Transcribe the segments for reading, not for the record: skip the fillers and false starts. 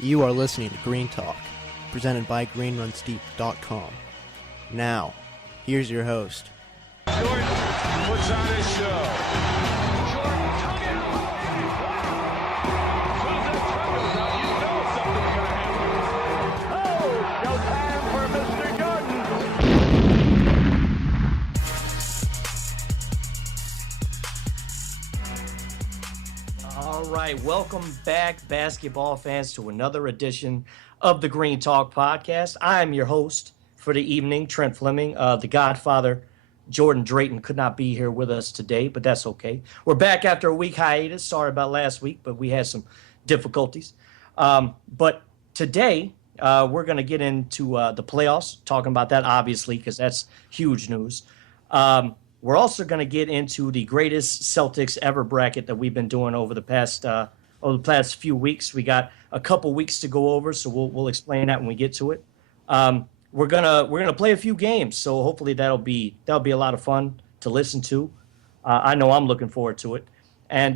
You are listening to GreenTalk, presented by GreenRunsDeep.com. Now, here's your host. Jordan puts on his show. Jordan took it. Throws that Truckles out. You know something's going to happen. Oh, showtime for Mr. Jordan. All right, welcome back, basketball fans, to another edition of the Green Talk podcast. I'm your host for the evening, Trent Fleming. The Godfather, Jordan Drayton, could not be here with us today, but that's okay. We're back after a week hiatus. Sorry about last week, but we had some difficulties. But today, we're going to get into the playoffs, talking about that, obviously, because that's huge news. We're also going to get into the greatest Celtics ever bracket that we've been doing over the past few weeks. We got a couple weeks to go over, so we'll explain that when we get to it. We're gonna play a few games, so hopefully that'll be a lot of fun to listen to. I know I'm looking forward to it, and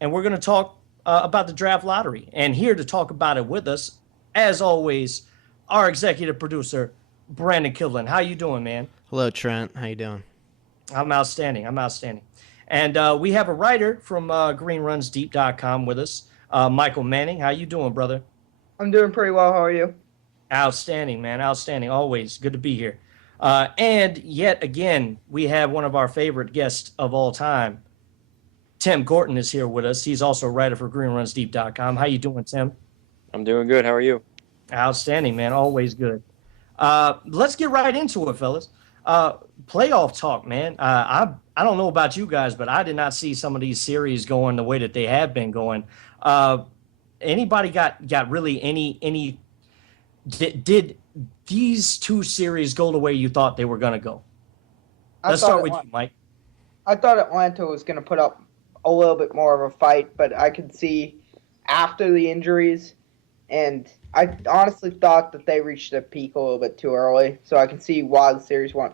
we're gonna talk about the draft lottery. And here to talk about it with us, as always, our executive producer, Brandon Kivlin. How you doing, man? Hello, Trent. How you doing? I'm outstanding. And we have a writer from GreenRunsDeep.com with us, Michael Manning. How you doing, brother? I'm doing pretty well. How are you? Outstanding, man. Outstanding. Always good to be here. And yet again, we have one of our favorite guests of all time. Tim Gorton is here with us. He's also a writer for GreenRunsDeep.com. How you doing, Tim? I'm doing good. How are you? Outstanding, man. Always good. Let's get right into it, fellas. Playoff talk, man. I don't know about you guys, but I did not see some of these series going the way that they have been going. Anybody got really any did these two series go the way you thought they were going to go? Let's start with you, Mike. I thought Atlanta was going to put up a little bit more of a fight, but I could see after the injuries, and I honestly thought that they reached a peak a little bit too early, so I can see why the series went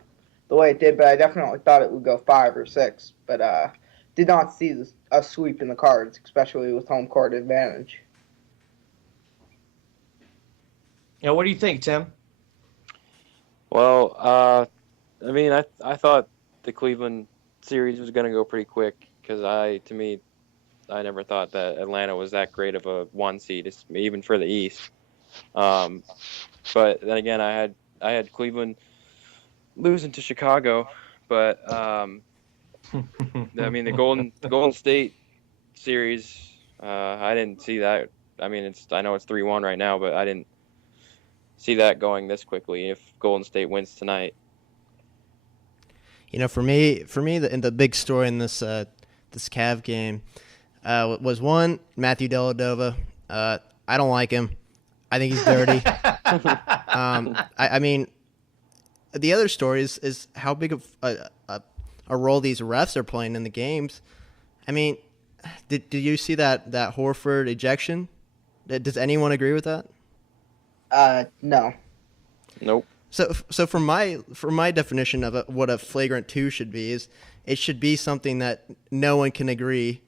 the way it did, but I definitely thought it would go 5 or 6, but did not see a sweep in the cards, especially with home court advantage. Yeah, what do you think, Tim? Well, I mean, I thought the Cleveland series was going to go pretty quick because I never thought that Atlanta was that great of a 1 seed, even for the East. But then again, I had Cleveland losing to Chicago, but I mean the Golden State series, I didn't see that. I mean, I know it's 3-1 right now, but I didn't see that going this quickly if Golden State wins tonight. You know, for me, the big story in this Cav game was one, Matthew Dellavedova. I don't like him. I think he's dirty. I mean, the other story is how big of a role these refs are playing in the games. I mean, did you see that Horford ejection? Does anyone agree with that? No. Nope. So for my definition of what a flagrant 2 should be is it should be something that no one can agree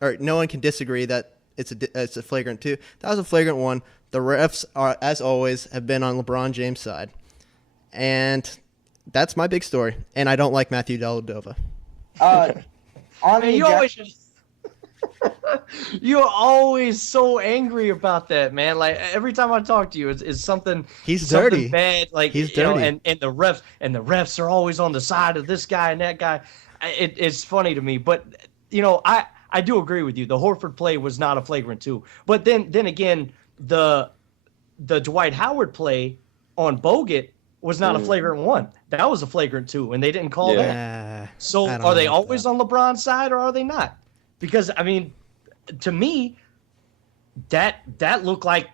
or no one can disagree that it's a flagrant 2. That was a flagrant 1. The refs are, as always, have been on LeBron James' side, and that's my big story. And I don't like Matthew Dellavedova. You're always so angry about that, man. Like every time I talk to you, it's something. He's something dirty. Bad. Like he's dirty. And the refs are always on the side of this guy and that guy. It's funny to me, but I do agree with you. The Horford play was not a flagrant 2, but then again, the Dwight Howard play on Bogut was not a flagrant 1. That was a flagrant 2, and they didn't call that. So are they always on LeBron's side or are they not? Because, I mean, to me, that looked like,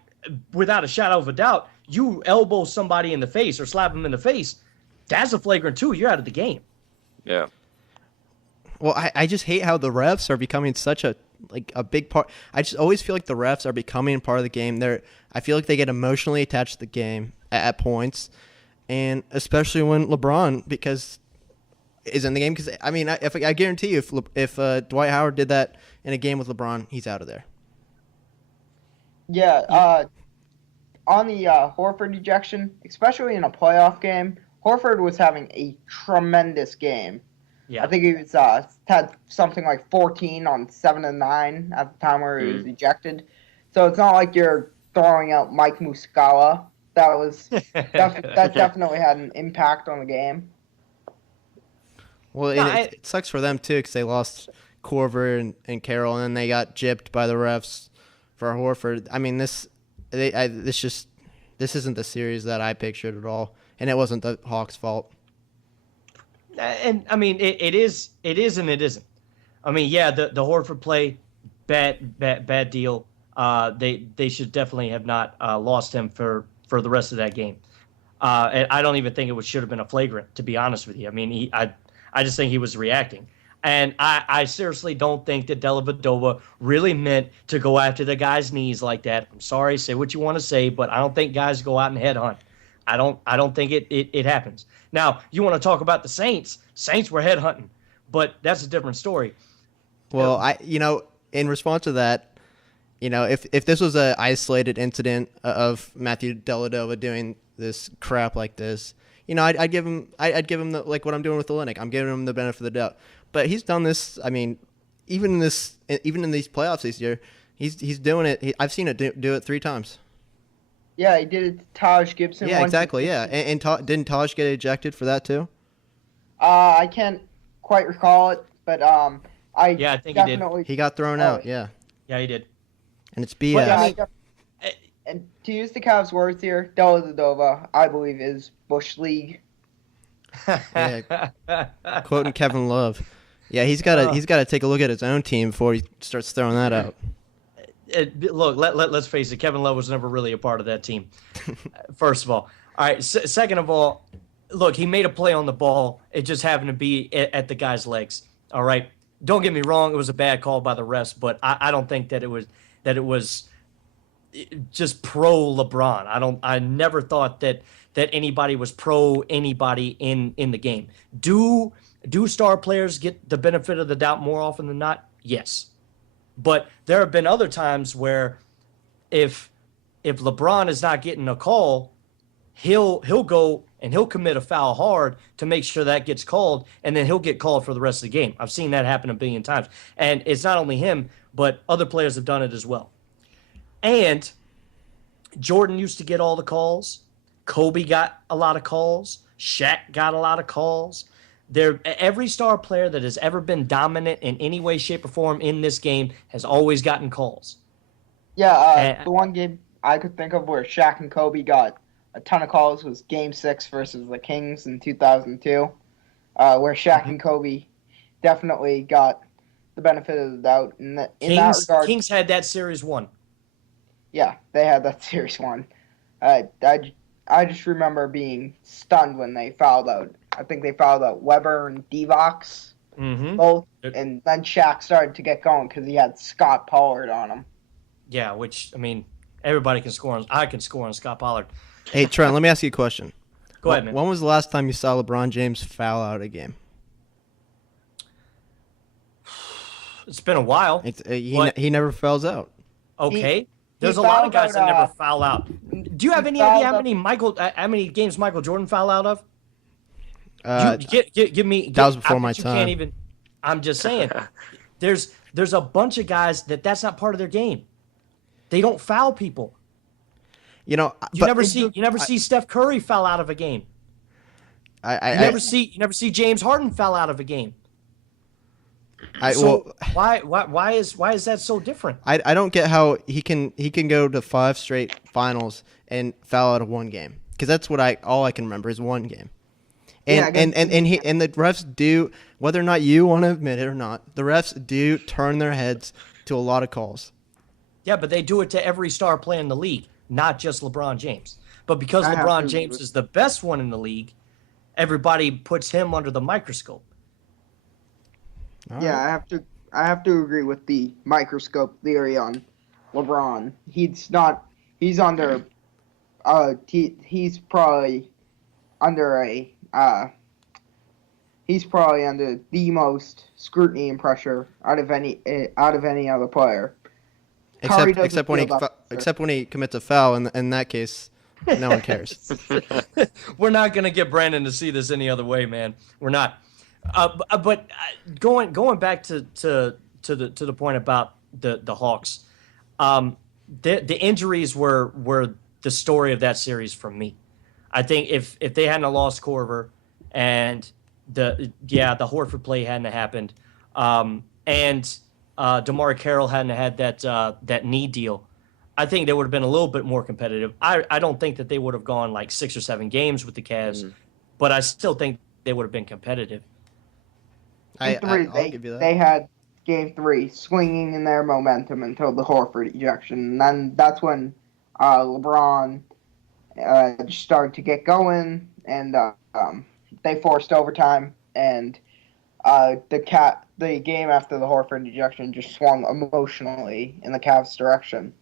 without a shadow of a doubt, you elbow somebody in the face or slap them in the face, that's a flagrant 2. You're out of the game. Yeah. Well, I just hate how the refs are becoming such a big part. I just always feel like the refs are becoming part of the game. I feel like they get emotionally attached to the game at points, and especially when LeBron is in the game. Because I mean, I guarantee you, if Dwight Howard did that in a game with LeBron, he's out of there. Yeah, on the Horford ejection, especially in a playoff game, Horford was having a tremendous game. Yeah. I think he was had something like 14 on 7 and 9 at the time where he was ejected. So it's not like you're throwing out Mike Muscala. That definitely had an impact on the game. Well, No, it sucks for them too because they lost Corver and Carroll, and then they got gypped by the refs for Horford. I mean, this isn't the series that I pictured at all, and it wasn't the Hawks' fault. And I mean, it is and it isn't. I mean, yeah, the Horford play, bad deal. They should definitely have not lost him for the rest of that game. And I don't even think it should have been a flagrant, to be honest with you. I mean, I just think he was reacting. And I seriously don't think that Dellavedova really meant to go after the guy's knees like that. I'm sorry, say what you want to say, but I don't think guys go out and headhunt. I don't think it happens. Now, you want to talk about the Saints. Saints were headhunting, but that's a different story. Well, in response to that, if this was an isolated incident of Matthew Dellavedova doing this crap like this, I'd give him the, like what I'm doing with the Olynyk. I'm giving him the benefit of the doubt. But he's done this. I mean, even in these playoffs this year, he's doing it. I've seen it do it 3 times. Yeah, he did it to Taj Gibson. Yeah, exactly. Yeah, and didn't Taj get ejected for that too? I can't quite recall it, but I think definitely he did. He got thrown out. Yeah. Yeah, he did. And it's BS. But, and to use the Cavs' words here, Dellavedova, I believe, is Bush League. Yeah. Quoting Kevin Love. Yeah, he's got to take a look at his own team before he starts throwing that out. Look, let's face it. Kevin Love was never really a part of that team. First of all right. Second of all, look, he made a play on the ball. It just happened to be at the guy's legs. All right. Don't get me wrong. It was a bad call by the refs, but I don't think that it was just pro LeBron. I never thought that anybody was pro anybody in the game. Do star players get the benefit of the doubt more often than not? Yes. But there have been other times where if LeBron is not getting a call, he'll go and he'll commit a foul hard to make sure that gets called, and then he'll get called for the rest of the game. I've seen that happen a billion times. And it's not only him, but other players have done it as well. And Jordan used to get all the calls. Kobe got a lot of calls. Shaq got a lot of calls. Every star player that has ever been dominant in any way, shape, or form in this game has always gotten calls. Yeah, the one game I could think of where Shaq and Kobe got a ton of calls was Game 6 versus the Kings in 2002, where Shaq and Kobe definitely got the benefit of the doubt. In that regard, Kings had that series won. Yeah, they had that series won. I just remember being stunned when they fouled out. I think they fouled out Weber and Divox, both, and then Shaq started to get going because he had Scott Pollard on him. Yeah, which, I mean, everybody can score on. I can score on Scott Pollard. Hey, Trent, let me ask you a question. Go ahead, man. When was the last time you saw LeBron James foul out a game? It's been a while. He never fouls out. Okay. There's a lot of guys that never foul out. Do you have any idea how many games Michael Jordan foul out of? Give me. That was before my time. Can't even. I'm just saying. There's a bunch of guys that's not part of their game. They don't foul people. You never see Steph Curry foul out of a game. You never see James Harden foul out of a game. Why is that so different? I don't get how he can go to 5 straight finals and foul out of one game, because that's all I can remember is one game. And the refs do, whether or not you want to admit it or not, the refs do turn their heads to a lot of calls. Yeah, but they do it to every star player in the league, not just LeBron James. But because LeBron James is the best one in the league, everybody puts him under the microscope. Yeah, I have to agree with the microscope theory on LeBron. He's under the most scrutiny and pressure out of any other player. Curry doesn't except when feel that, sir. except when he commits a foul. In that case, no one cares. We're not gonna get Brandon to see this any other way, man. We're not. But going back to the point about the Hawks, the injuries were the story of that series for me. I think if they hadn't lost Korver and the Horford play hadn't happened, and DeMar Carroll hadn't had that knee deal, I think they would have been a little bit more competitive. I don't think that they would have gone like 6 or 7 games with the Cavs, but I still think they would have been competitive. I'll give you that. They had Game 3 swinging in their momentum until the Horford ejection. And then that's when LeBron started to get going, and they forced overtime. And the game after the Horford ejection just swung emotionally in the Cavs' direction.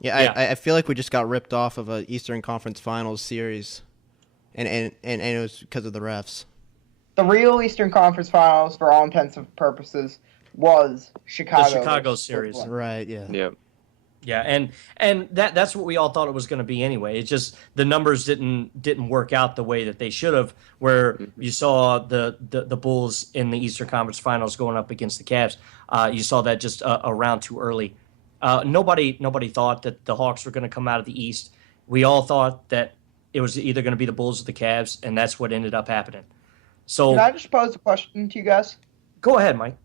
Yeah. I feel like we just got ripped off of a Eastern Conference Finals series, and it was because of the refs. The real Eastern Conference Finals, for all intents and purposes, was Chicago. The Chicago series. Right, yeah. Yep. Yeah, and that's what we all thought it was going to be anyway. It's just the numbers didn't work out the way that they should have, where you saw the Bulls in the Eastern Conference Finals going up against the Cavs. You saw that just a round too early. Nobody thought that the Hawks were going to come out of the East. We all thought that it was either going to be the Bulls or the Cavs, and that's what ended up happening. So can I just pose a question to you guys? Go ahead, Mike.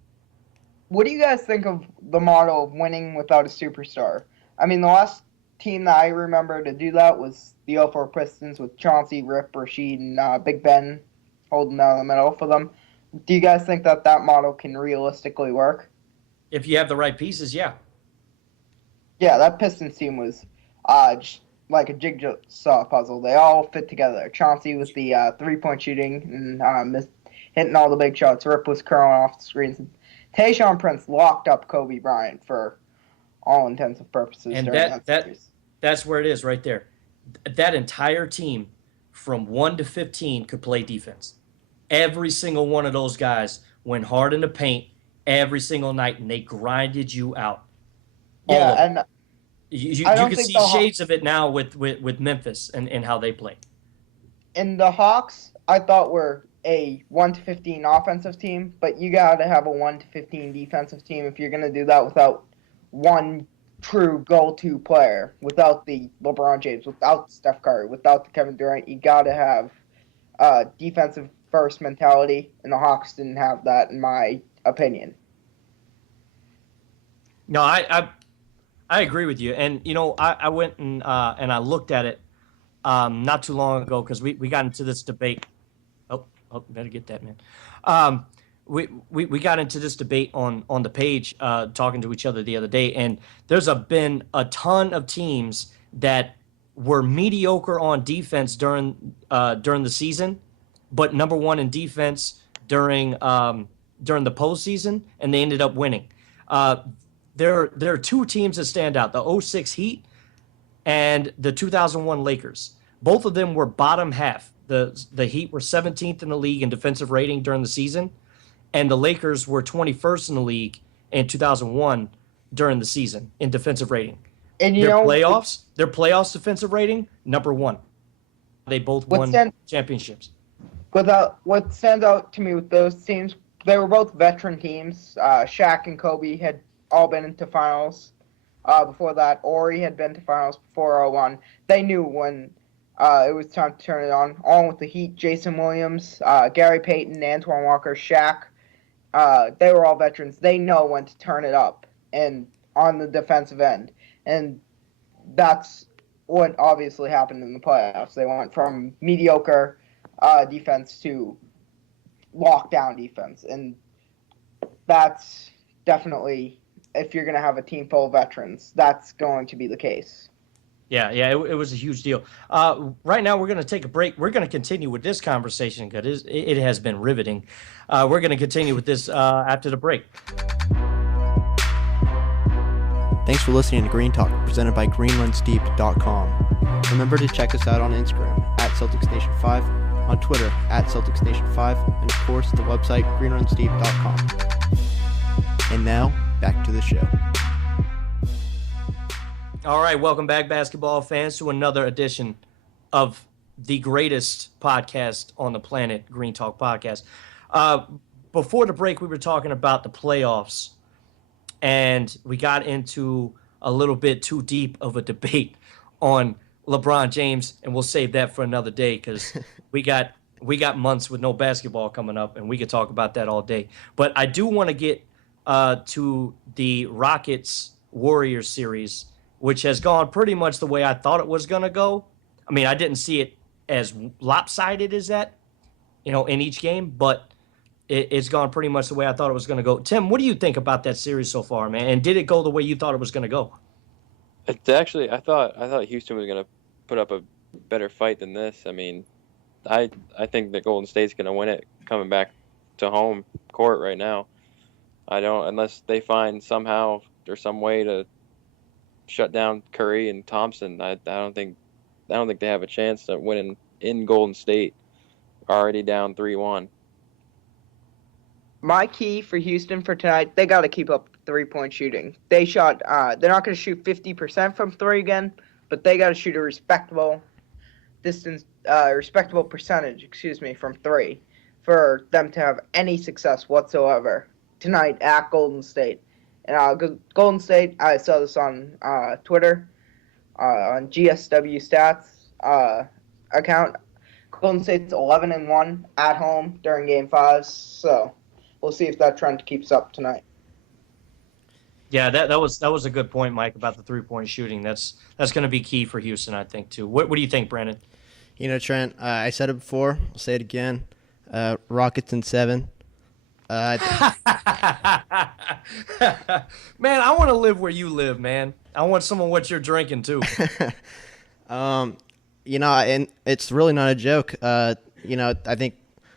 What do you guys think of the model of winning without a superstar? I mean, the last team that I remember to do that was the 04 Pistons with Chauncey, Rip, Rasheed, and Big Ben holding down the middle for them. Do you guys think that model can realistically work? If you have the right pieces, yeah. Yeah, that Pistons team was just like a jigsaw puzzle. They all fit together. Chauncey with the three-point shooting and hitting all the big shots. Rip was curling off the screens. Tayshaun Prince locked up Kobe Bryant for all intents and purposes. And during that series. That's where it is right there. That entire team from 1 to 15 could play defense. Every single one of those guys went hard in the paint every single night, and they grinded you out. Yeah, and you can see shades of it now with Memphis and how they play. And the Hawks, I thought, were a 1 to 15 offensive team, but you got to have a 1 to 15 defensive team if you're going to do that without one true go-to player, without the LeBron James, without Steph Curry, without the Kevin Durant. You got to have a defensive first mentality, and the Hawks didn't have that, in my opinion. No, I agree with you, and I went and I looked at it not too long ago because we got into this debate. Oh, better get that, man. We got into this debate on the page, talking to each other the other day, and there's been a ton of teams that were mediocre on defense during the season, but number one in defense during the postseason, and they ended up winning. There are two teams that stand out: the 06 Heat and the 2001 Lakers. Both of them were bottom half. The Heat were 17th in the league in defensive rating during the season, and the Lakers were 21st in the league in 2001 during the season in defensive rating. And their playoffs defensive rating, number one. They both won championships. What stands out to me with those teams, they were both veteran teams. Shaq and Kobe had all been into finals before that. Ori had been to finals before 01. They knew when it was time to turn it on. On with the Heat, Jason Williams, Gary Payton, Antoine Walker, Shaq. They were all veterans. They know when to turn it up and on the defensive end. And that's what obviously happened in the playoffs. They went from mediocre defense to lockdown defense. And that's definitely, if you're going to have a team full of veterans, that's going to be the case. Yeah, it was a huge deal. Right now, we're going to take a break. We're going to continue with this conversation because it has been riveting. We're going to continue with this after the break. Thanks for listening to Green Talk, presented by GreenRunsDeep.com. Remember to check us out on Instagram at CelticStation5, on Twitter at CelticStation5, and of course the website GreenRunsDeep.com. And now, back to the show. All right, welcome back, basketball fans, to another edition of the greatest podcast on the planet, Green Talk Podcast. Before the break, we were talking about the playoffs, and we got into a little bit too deep of a debate on LeBron James, and we'll save that for another day because we got months with no basketball coming up, and we could talk about that all day. But I do want to get to the Rockets Warriors series, which has gone pretty much the way I thought it was going to go. I mean, I didn't see it as lopsided as that, in each game, but it's gone pretty much the way I thought it was going to go. Tim, what do you think about that series so far, man? And did it go the way you thought it was going to go? It's actually, I thought Houston was going to put up a better fight than this. I mean, I think that Golden State's going to win it coming back to home court right now. Unless they find somehow or some way to shut down Curry and Thompson. I don't think they have a chance at winning in Golden State, already down 3-1. My key for Houston for tonight, they got to keep up three-point shooting. They're not going to shoot 50% from three again, but they got to shoot a respectable percentage, from three for them to have any success whatsoever tonight at Golden State. And Golden State, I saw this on Twitter, on GSW Stats account. Golden State's 11-1 at home during Game 5, so we'll see if that trend keeps up tonight. Yeah, that was a good point, Mike, about the three-point shooting. That's going to be key for Houston, I think, too. What do you think, Brandon? Trent, I said it before. I'll say it again. Rockets in 7. Man, I want to live where you live, man. I want some of what you're drinking, too. And it's really not a joke. I think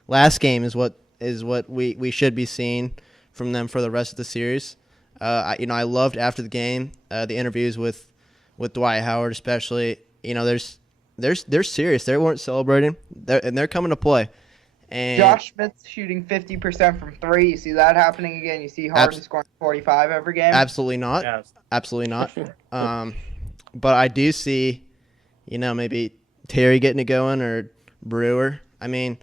last game is what we should be seeing from them for the rest of the series. I loved after the game the interviews with Dwight Howard, especially. They're serious. They weren't celebrating. They're coming to play. And Josh Smith's shooting 50% from three. You see that happening again. You see Harden scoring 45 every game. Absolutely not. Yeah. Absolutely not. But I do see, maybe Terry getting it going or Brewer. They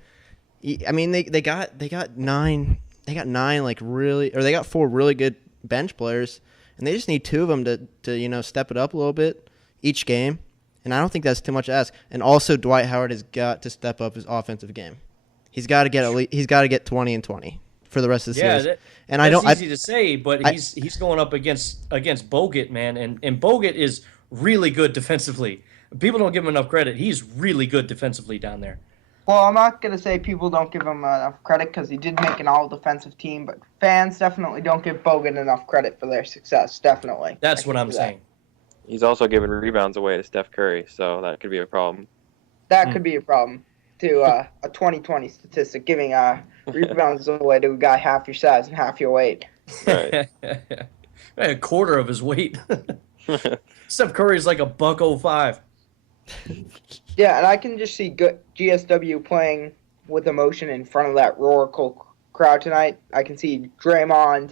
got 9 they got 4 really good bench players, and they just need 2 of them to step it up a little bit each game. And I don't think that's too much to ask. And also Dwight Howard has got to step up his offensive game. He's got to get 20 and 20 for the rest of the series. That's easy to say, but he's going up against Bogut, man, and Bogut is really good defensively. People don't give him enough credit. He's really good defensively down there. Well, I'm not going to say people don't give him enough credit because he did make an all-defensive team, but fans definitely don't give Bogut enough credit for their success, definitely. That's what I'm saying. He's also giving rebounds away to Steph Curry, so that could be a problem. That could be a problem, to a 2020 statistic, giving rebounds away to a guy half your size and half your weight. Right. A quarter of his weight. Steph Curry's like $105. Yeah, and I can just see GSW playing with emotion in front of that roarical crowd tonight. I can see Draymond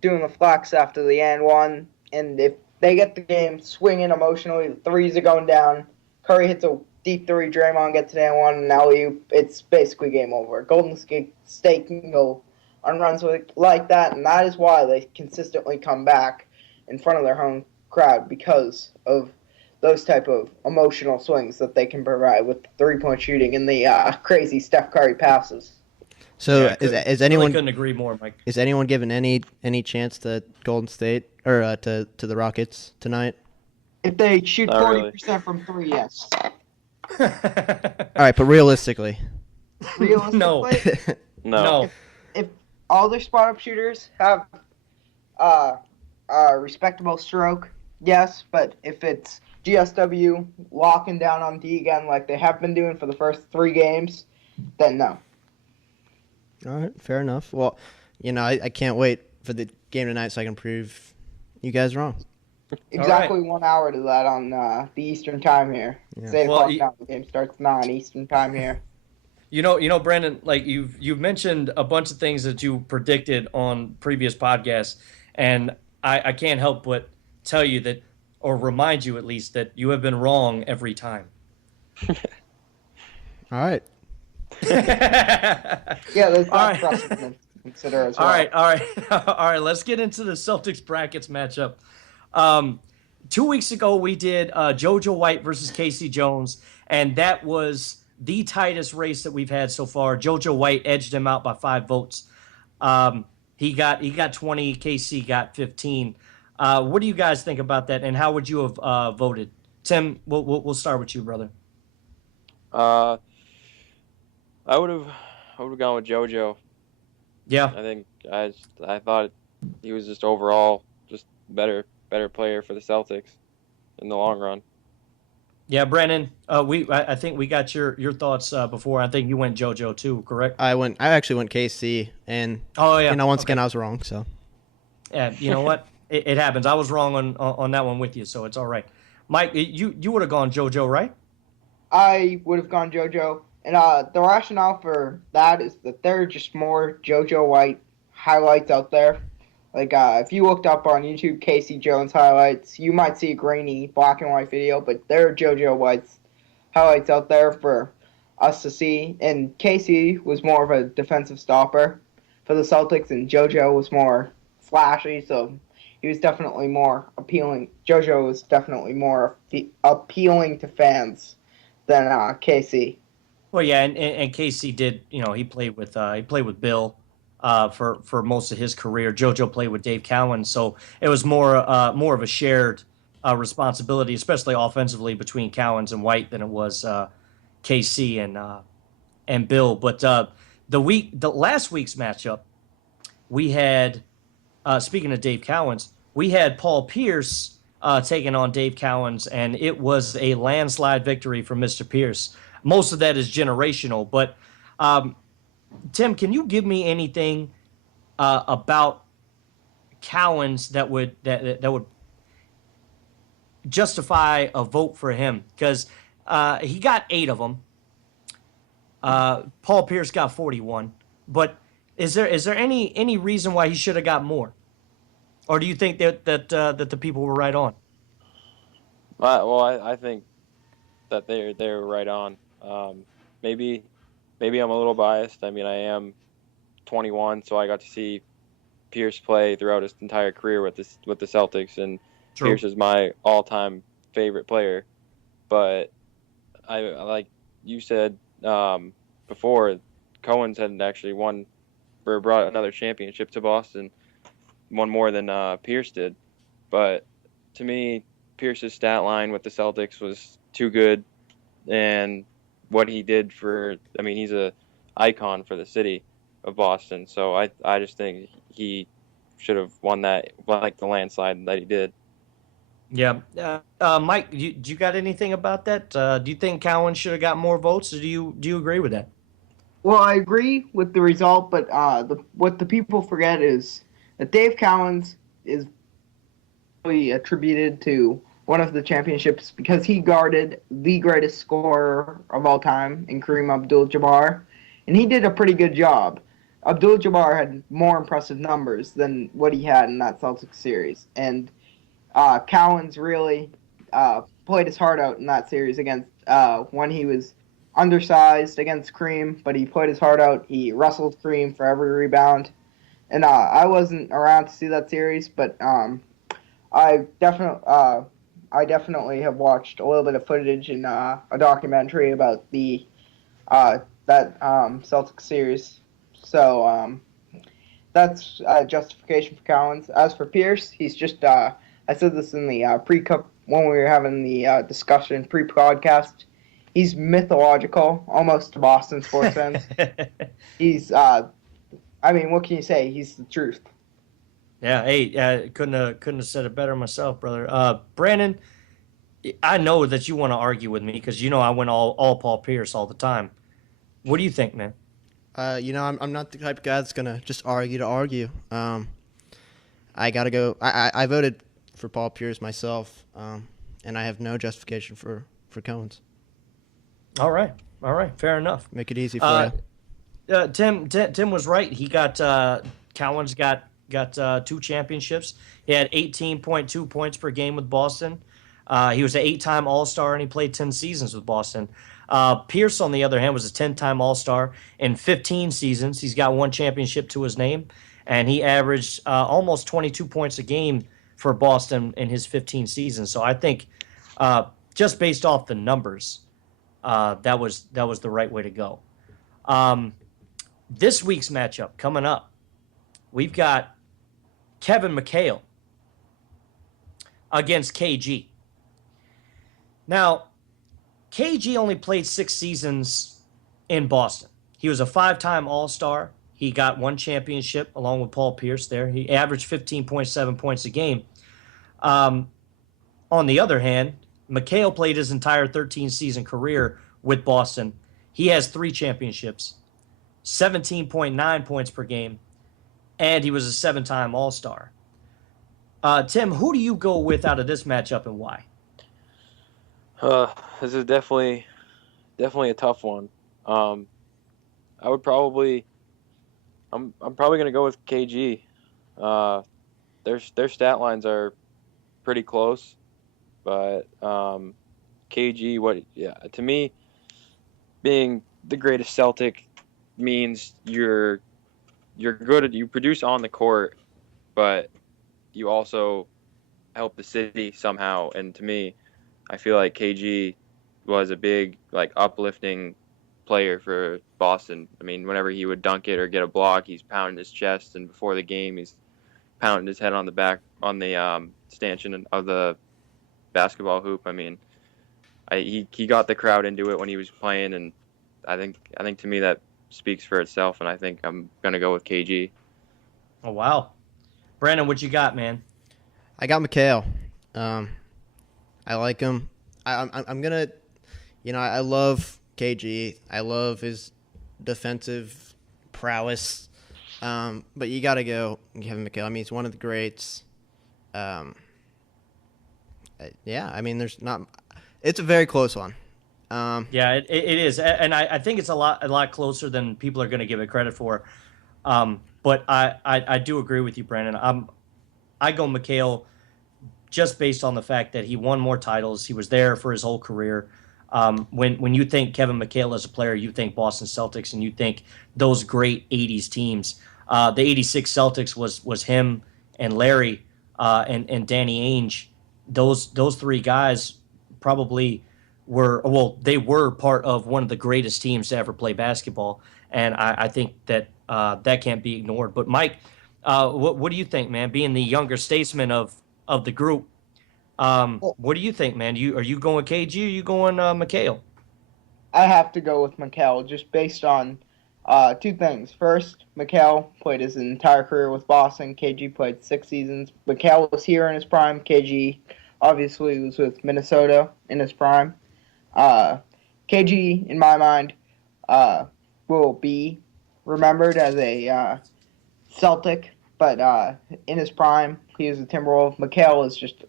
doing the flex after the and one, and if they get the game swinging emotionally, the threes are going down. Curry hits a deep three, Draymond gets an and one, and now it's basically game over. Golden State can go on runs like that, and that is why they consistently come back in front of their home crowd, because of those type of emotional swings that they can provide with three-point shooting and the crazy Steph Curry passes. So is anyone couldn't agree more, Mike? Is anyone giving any chance to Golden State or to the Rockets tonight? If they shoot 40% from three, yes. All right, but realistically. Realistically, No. If all their spot-up shooters have a respectable stroke, yes. But if it's GSW locking down on D again like they have been doing for the first 3 games, then no. All right, fair enough. Well, I can't wait for the game tonight so I can prove you guys wrong. Exactly 1 hour to that on the Eastern time here. Yeah. It's 8 o'clock now. The game starts 9 Eastern time here. Brandon, like you've mentioned a bunch of things that you predicted on previous podcasts, and I can't help but tell you that, or remind you at least, that you have been wrong every time. All right. Yeah, there's All that right. precedent to consider as well. All right. All right. Let's get into the Celtics brackets matchup. 2 weeks ago, we did JoJo White versus Casey Jones, and that was the tightest race that we've had so far. JoJo White edged him out by 5 votes. He got 20. Casey got 15. What do you guys think about that, and how would you have voted? Tim, we'll start with you, brother. I would have gone with JoJo. Yeah. I think I thought he was just overall just better player for the Celtics in the long run. Yeah, Brandon. I think we got your thoughts before. I think you went JoJo too, correct? I actually went KC, and once again I was wrong. So yeah, you know what? It happens. I was wrong on that one with you, so it's all right. Mike, you would have gone JoJo, right? I would have gone JoJo. And the rationale for that is that there are just more JoJo White highlights out there. Like, if you looked up on YouTube Casey Jones highlights, you might see a grainy black and white video, but there are JoJo White's highlights out there for us to see. And Casey was more of a defensive stopper for the Celtics, and JoJo was more flashy, so he was definitely more appealing. JoJo was definitely more appealing to fans than Casey. Well, yeah, and Casey did. He played with Bill for most of his career. JoJo played with Dave Cowan, so it was more of a shared responsibility, especially offensively, between Cowens and White than it was Casey and Bill. But the last week's matchup, we had speaking of Dave Cowens, we had Paul Pierce taking on Dave Cowens, and it was a landslide victory for Mr. Pierce. Most of that is generational, but Tim, can you give me anything about Cowens that would justify a vote for him? Because he got 8 of them. Paul Pierce got 41. But is there any reason why he should have got more, or do you think that the people were right on? Well, I think that they were right on. Maybe I'm a little biased. I mean, I am 21, so I got to see Pierce play throughout his entire career with the Celtics, and True. Pierce is my all-time favorite player. But I like you said before, Cohen's hadn't actually won or brought another championship to Boston, one more than Pierce did. But to me, Pierce's stat line with the Celtics was too good, and what he did he's a icon for the city of Boston. So I just think he should have won that, like the landslide that he did. Yeah. Mike, do you got anything about that? Do you think Cowan should have got more votes, or do you agree with that? Well, I agree with the result, but what the people forget is that Dave Cowens is really attributed to one of the championships because he guarded the greatest scorer of all time in Kareem Abdul-Jabbar, and he did a pretty good job. Abdul-Jabbar had more impressive numbers than what he had in that Celtics series, and Cowens really played his heart out in that series against when he was undersized against Kareem, but he played his heart out. He wrestled Kareem for every rebound, and I wasn't around to see that series, but I definitely have watched a little bit of footage in a documentary about the that Celtics series. So that's justification for Cowens. As for Pierce, he's just I said this in the pre-cup when we were having the discussion pre-podcast. He's mythological, almost to Boston sports fans. He's what can you say? He's the truth. Yeah, hey, couldn't have said it better myself, brother. Brandon, I know that you want to argue with me because I went all Paul Pierce all the time. What do you think, man? I'm not the type of guy that's gonna just argue to argue. I gotta go. I voted for Paul Pierce myself, and I have no justification for Cowens. All right, fair enough. Make it easy for you. Tim was right. He got Cowens got got 2 championships. He had 18.2 points per game with Boston. He was an 8-time All-Star, and he played 10 seasons with Boston. Pierce, on the other hand, was a 10-time All-Star in 15 seasons. He's got 1 championship to his name, and he averaged almost 22 points a game for Boston in his 15 seasons. So I think just based off the numbers, that was the right way to go. This week's matchup coming up, we've got Kevin McHale against KG. Now, KG only played 6 seasons in Boston. He was a 5-time All-Star. He got 1 championship along with Paul Pierce there. He averaged 15.7 points a game. On the other hand, McHale played his entire 13-season career with Boston. He has 3 championships, 17.9 points per game, and he was a 7-time All-Star. Tim, who do you go with out of this matchup and why? This is definitely a tough one. I'm probably gonna go with KG. Their stat lines are pretty close, but KG, to me, being the greatest Celtic means you're good. You produce on the court, but you also help the city somehow. And to me, I feel like KG was a big, uplifting player for Boston. I mean, whenever he would dunk it or get a block, he's pounding his chest, and before the game, he's pounding his head on the stanchion of the basketball hoop. I mean, he got the crowd into it when he was playing, and I think to me that speaks for itself, and I think I'm gonna go with KG. Oh wow, Brandon, what you got, man? I got McHale. I like him. I'm gonna, I love KG. I love his defensive prowess. But you gotta go Kevin McHale. I mean, he's one of the greats. Yeah. I mean, it's a very close one. Yeah, it is, and I think it's a lot closer than people are going to give it credit for. But I do agree with you, Brandon. I go McHale just based on the fact that he won more titles. He was there for his whole career. When you think Kevin McHale as a player, you think Boston Celtics, and you think those great '80s teams. The '86 Celtics was him and Larry and Danny Ainge. Those 3 guys probably they were part of one of the greatest teams to ever play basketball, and I think that that can't be ignored. But Mike, what do you think, man? Being the younger statesman of the group, what do you think, man? Are you going KG or are you going McHale? I have to go with McHale just based on 2 things. First, McHale played his entire career with Boston. KG played 6 seasons. McHale was here in his prime. KG obviously was with Minnesota in his prime. KG, in my mind, will be remembered as a Celtic, but in his prime, he was a Timberwolf. McHale is just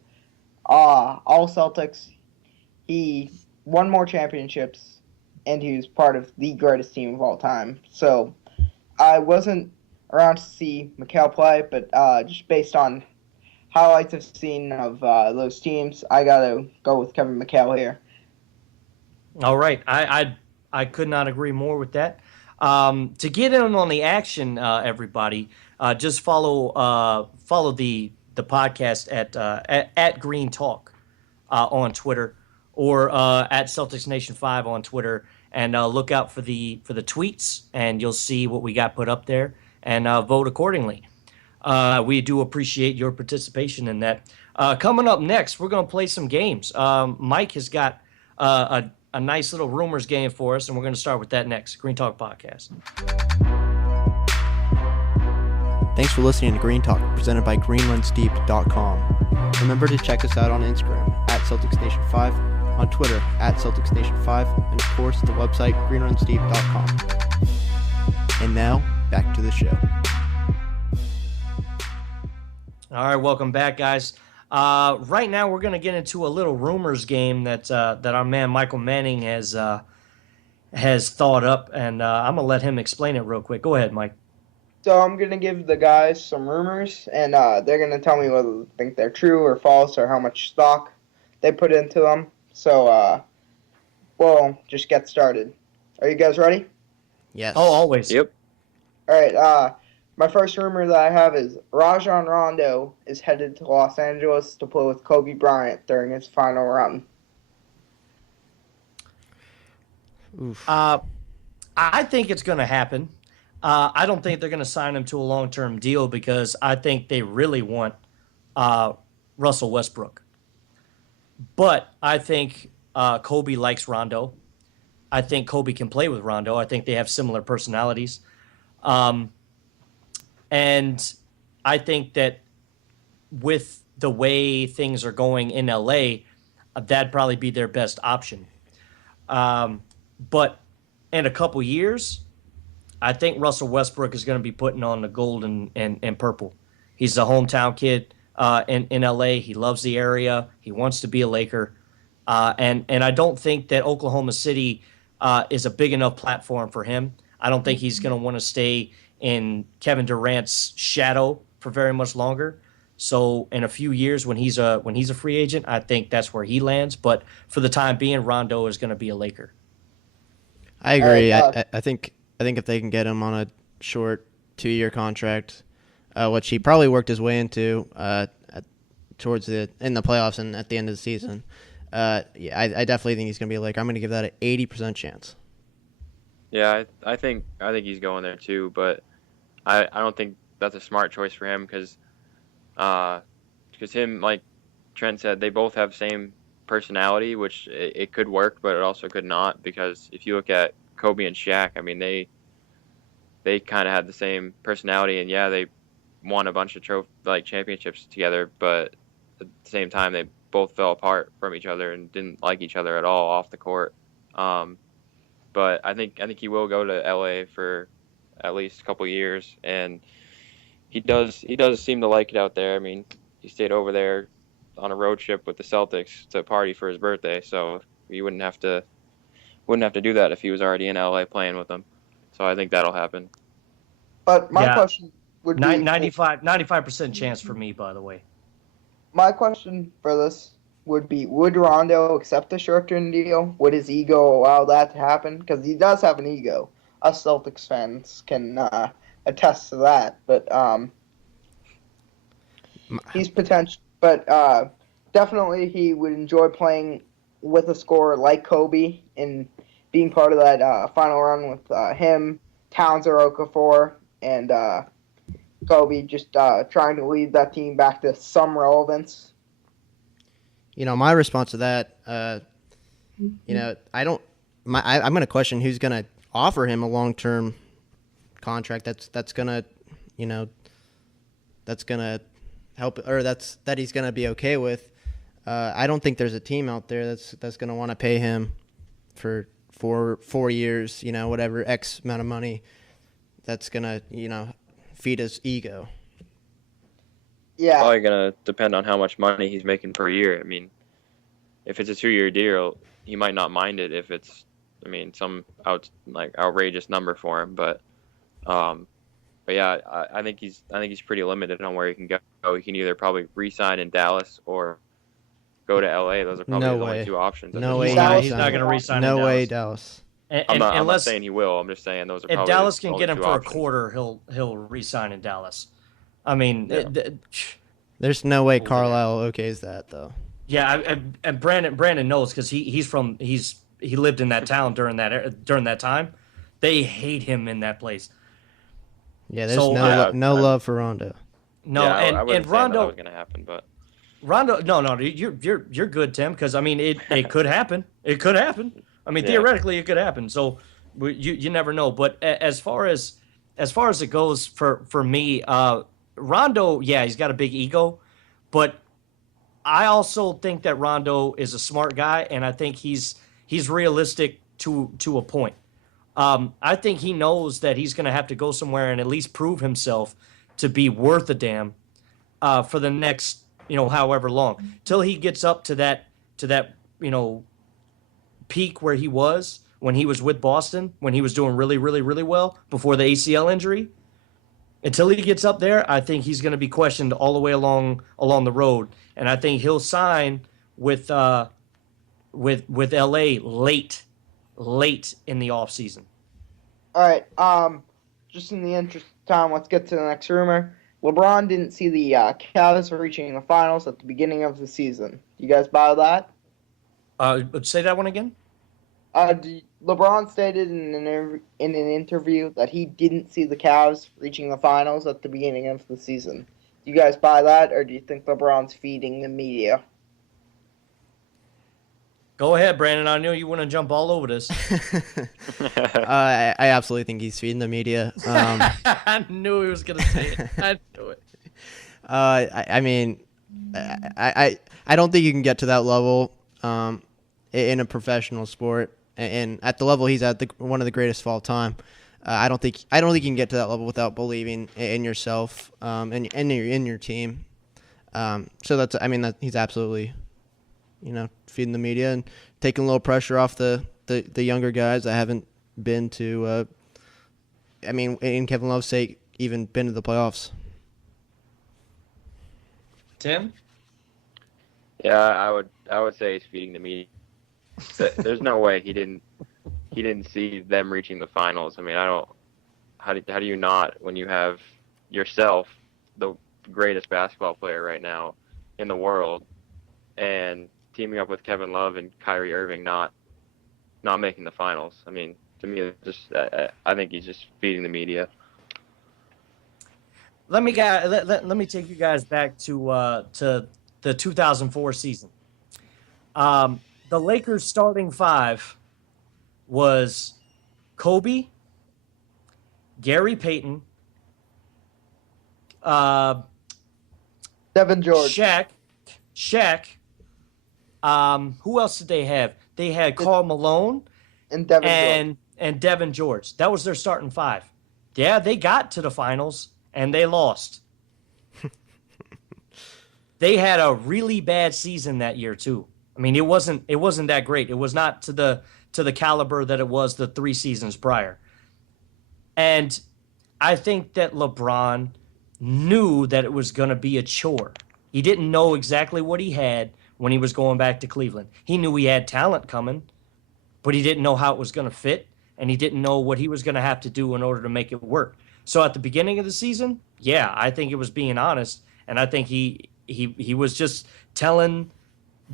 all Celtics. He won more championships, and he was part of the greatest team of all time. So I wasn't around to see McHale play, but just based on highlights I've seen of those teams, I got to go with Kevin McHale here. All right, I could not agree more with that. To get in on the action, everybody, just follow the podcast at GreenTalk on Twitter, or at Celtics Nation 5 on Twitter, and look out for the tweets, and you'll see what we got put up there, and vote accordingly. We do appreciate your participation in that. Coming up next, we're going to play some games. Mike has got a nice little rumors game for us, and we're going to start with that next. Green Talk Podcast. Thanks for listening to Green Talk, presented by GreenRunSteeped.com. Remember to check us out on Instagram at CelticsNation5, on Twitter at CelticsNation5, and of course the website GreenRunSteeped.com. And now, back to the show. All right, welcome back, guys. Right now, we're going to get into a little rumors game that our man Michael Manning has thought up, and I'm going to let him explain it real quick. Go ahead, Mike. So I'm gonna give the guys some rumors, and they're gonna tell me whether they think they're true or false, or how much stock they put into them. So we'll just get started. Are you guys ready? Yes. Oh, always. Yep. All right. My first rumor that I have is Rajon Rondo is headed to Los Angeles to play with Kobe Bryant during his final run. Oof. I think it's going to happen. I don't think they're going to sign him to a long-term deal because I think they really want Russell Westbrook. But I think Kobe likes Rondo. I think Kobe can play with Rondo. I think they have similar personalities. And I think that with the way things are going in LA, that'd probably be their best option. But in a couple years, I think Russell Westbrook is going to be putting on the gold and purple. He's a hometown kid in LA. He loves the area. He wants to be a Laker. And I don't think that Oklahoma City is a big enough platform for him. I don't think he's going to want to stay in Kevin Durant's shadow for very much longer. So in a few years, when he's a free agent, I think that's where he lands. But for the time being, Rondo is going to be a Laker. I agree. All right, I think if they can get him on a short 2-year contract, which he probably worked his way into towards in the playoffs and at the end of the season, I definitely think he's going to be a Laker. I'm going to give that an 80% chance. Yeah, I think he's going there too, but I don't think that's a smart choice for him because him, like Trent said, they both have same personality, which it could work, but it also could not, because if you look at Kobe and Shaq, I mean, they kind of had the same personality, and yeah, they won a bunch of championships together, but at the same time, they both fell apart from each other and didn't like each other at all off the court. But I think he will go to LA for at least a couple years, and he does seem to like it out there. I mean, he stayed over there on a road trip with the Celtics to party for his birthday, so he wouldn't have to do that if he was already in LA playing with them. So I think that'll happen. But my question would be 95% chance for me, by the way. My question for this would be: would Rondo accept a short-term deal? Would his ego allow that to happen? Because he does have an ego. Us Celtics fans can attest to that. But he's potential. But definitely, he would enjoy playing with a scorer like Kobe and being part of that final run with him, Towns or Okafor, and Kobe, just trying to lead that team back to some relevance. My response to that, I'm going to question who's going to offer him a long-term contract that's going to, that's going to help, or that he's going to be okay with. I don't think there's a team out there that's going to want to pay him for 4 years, whatever X amount of money that's going to, feed his ego. Yeah. Probably going to depend on how much money he's making per year. I mean, if it's a 2-year deal, he might not mind it if it's, some outrageous number for him. But yeah, I think he's pretty limited on where he can go. He can either probably re-sign in Dallas or go to LA. Those are probably his only two options. No way. He's not going to re-sign. No way, Dallas. I'm not saying he will. I'm just saying those are probably if Dallas can only get him two for options. a quarter, he'll re-sign in Dallas. There's no way Carlisle okays that though. Yeah, and Brandon knows because he lived in that town during that time. They hate him in that place. Yeah, there's no love for Rondo. No, I wasn't and saying Rondo that was going to happen, but Rondo, no, you're good, Tim, because it could happen. It could happen. Theoretically, it could happen. So you never know. But as far as it goes for me, Rondo, yeah, he's got a big ego, but I also think that Rondo is a smart guy, and I think he's realistic to a point. I think he knows that he's going to have to go somewhere and at least prove himself to be worth a damn for the next, however long, till he gets up to that peak where he was when he was with Boston, when he was doing really, really, really well before the ACL injury. Until he gets up there, I think he's going to be questioned all the way along the road, and I think he'll sign with LA late in the offseason. All right. Just in the interest of time, let's get to the next rumor. LeBron didn't see the Cavs reaching the finals at the beginning of the season. You guys buy that? Say that one again. LeBron stated in an interview that he didn't see the Cavs reaching the finals at the beginning of the season. Do you guys buy that, or do you think LeBron's feeding the media? Go ahead, Brandon. I knew you want to jump all over this. I absolutely think he's feeding the media. I knew he was going to say it. I knew it. I mean, I don't think you can get to that level in a professional sport, and at the level he's at, one of the greatest of all time. I don't think you can get to that level without believing in yourself and in your team. So he's absolutely, feeding the media and taking a little pressure off the younger guys that haven't been to. In Kevin Love's sake, even been to the playoffs. Tim? Yeah, I would say he's feeding the media. There's no way he didn't see them reaching the finals. I mean, how do you not, when you have yourself the greatest basketball player right now in the world, and teaming up with Kevin Love and Kyrie Irving not making the finals? I mean, to me, I think he's just feeding the media. Let me take you guys back to the 2004 season. The Lakers' starting five was Kobe, Gary Payton, Devin George. Shaq. Who else did they have? They had Karl Malone and Devin George. That was their starting five. Yeah, they got to the finals and they lost. They had a really bad season that year too. I mean, it wasn't that great. It was not to the caliber that it was the 3 seasons prior. And I think that LeBron knew that it was going to be a chore. He didn't know exactly what he had when he was going back to Cleveland. He knew he had talent coming, but he didn't know how it was going to fit, and he didn't know what he was going to have to do in order to make it work. So at the beginning of the season, yeah, I think it was being honest, and I think he was just telling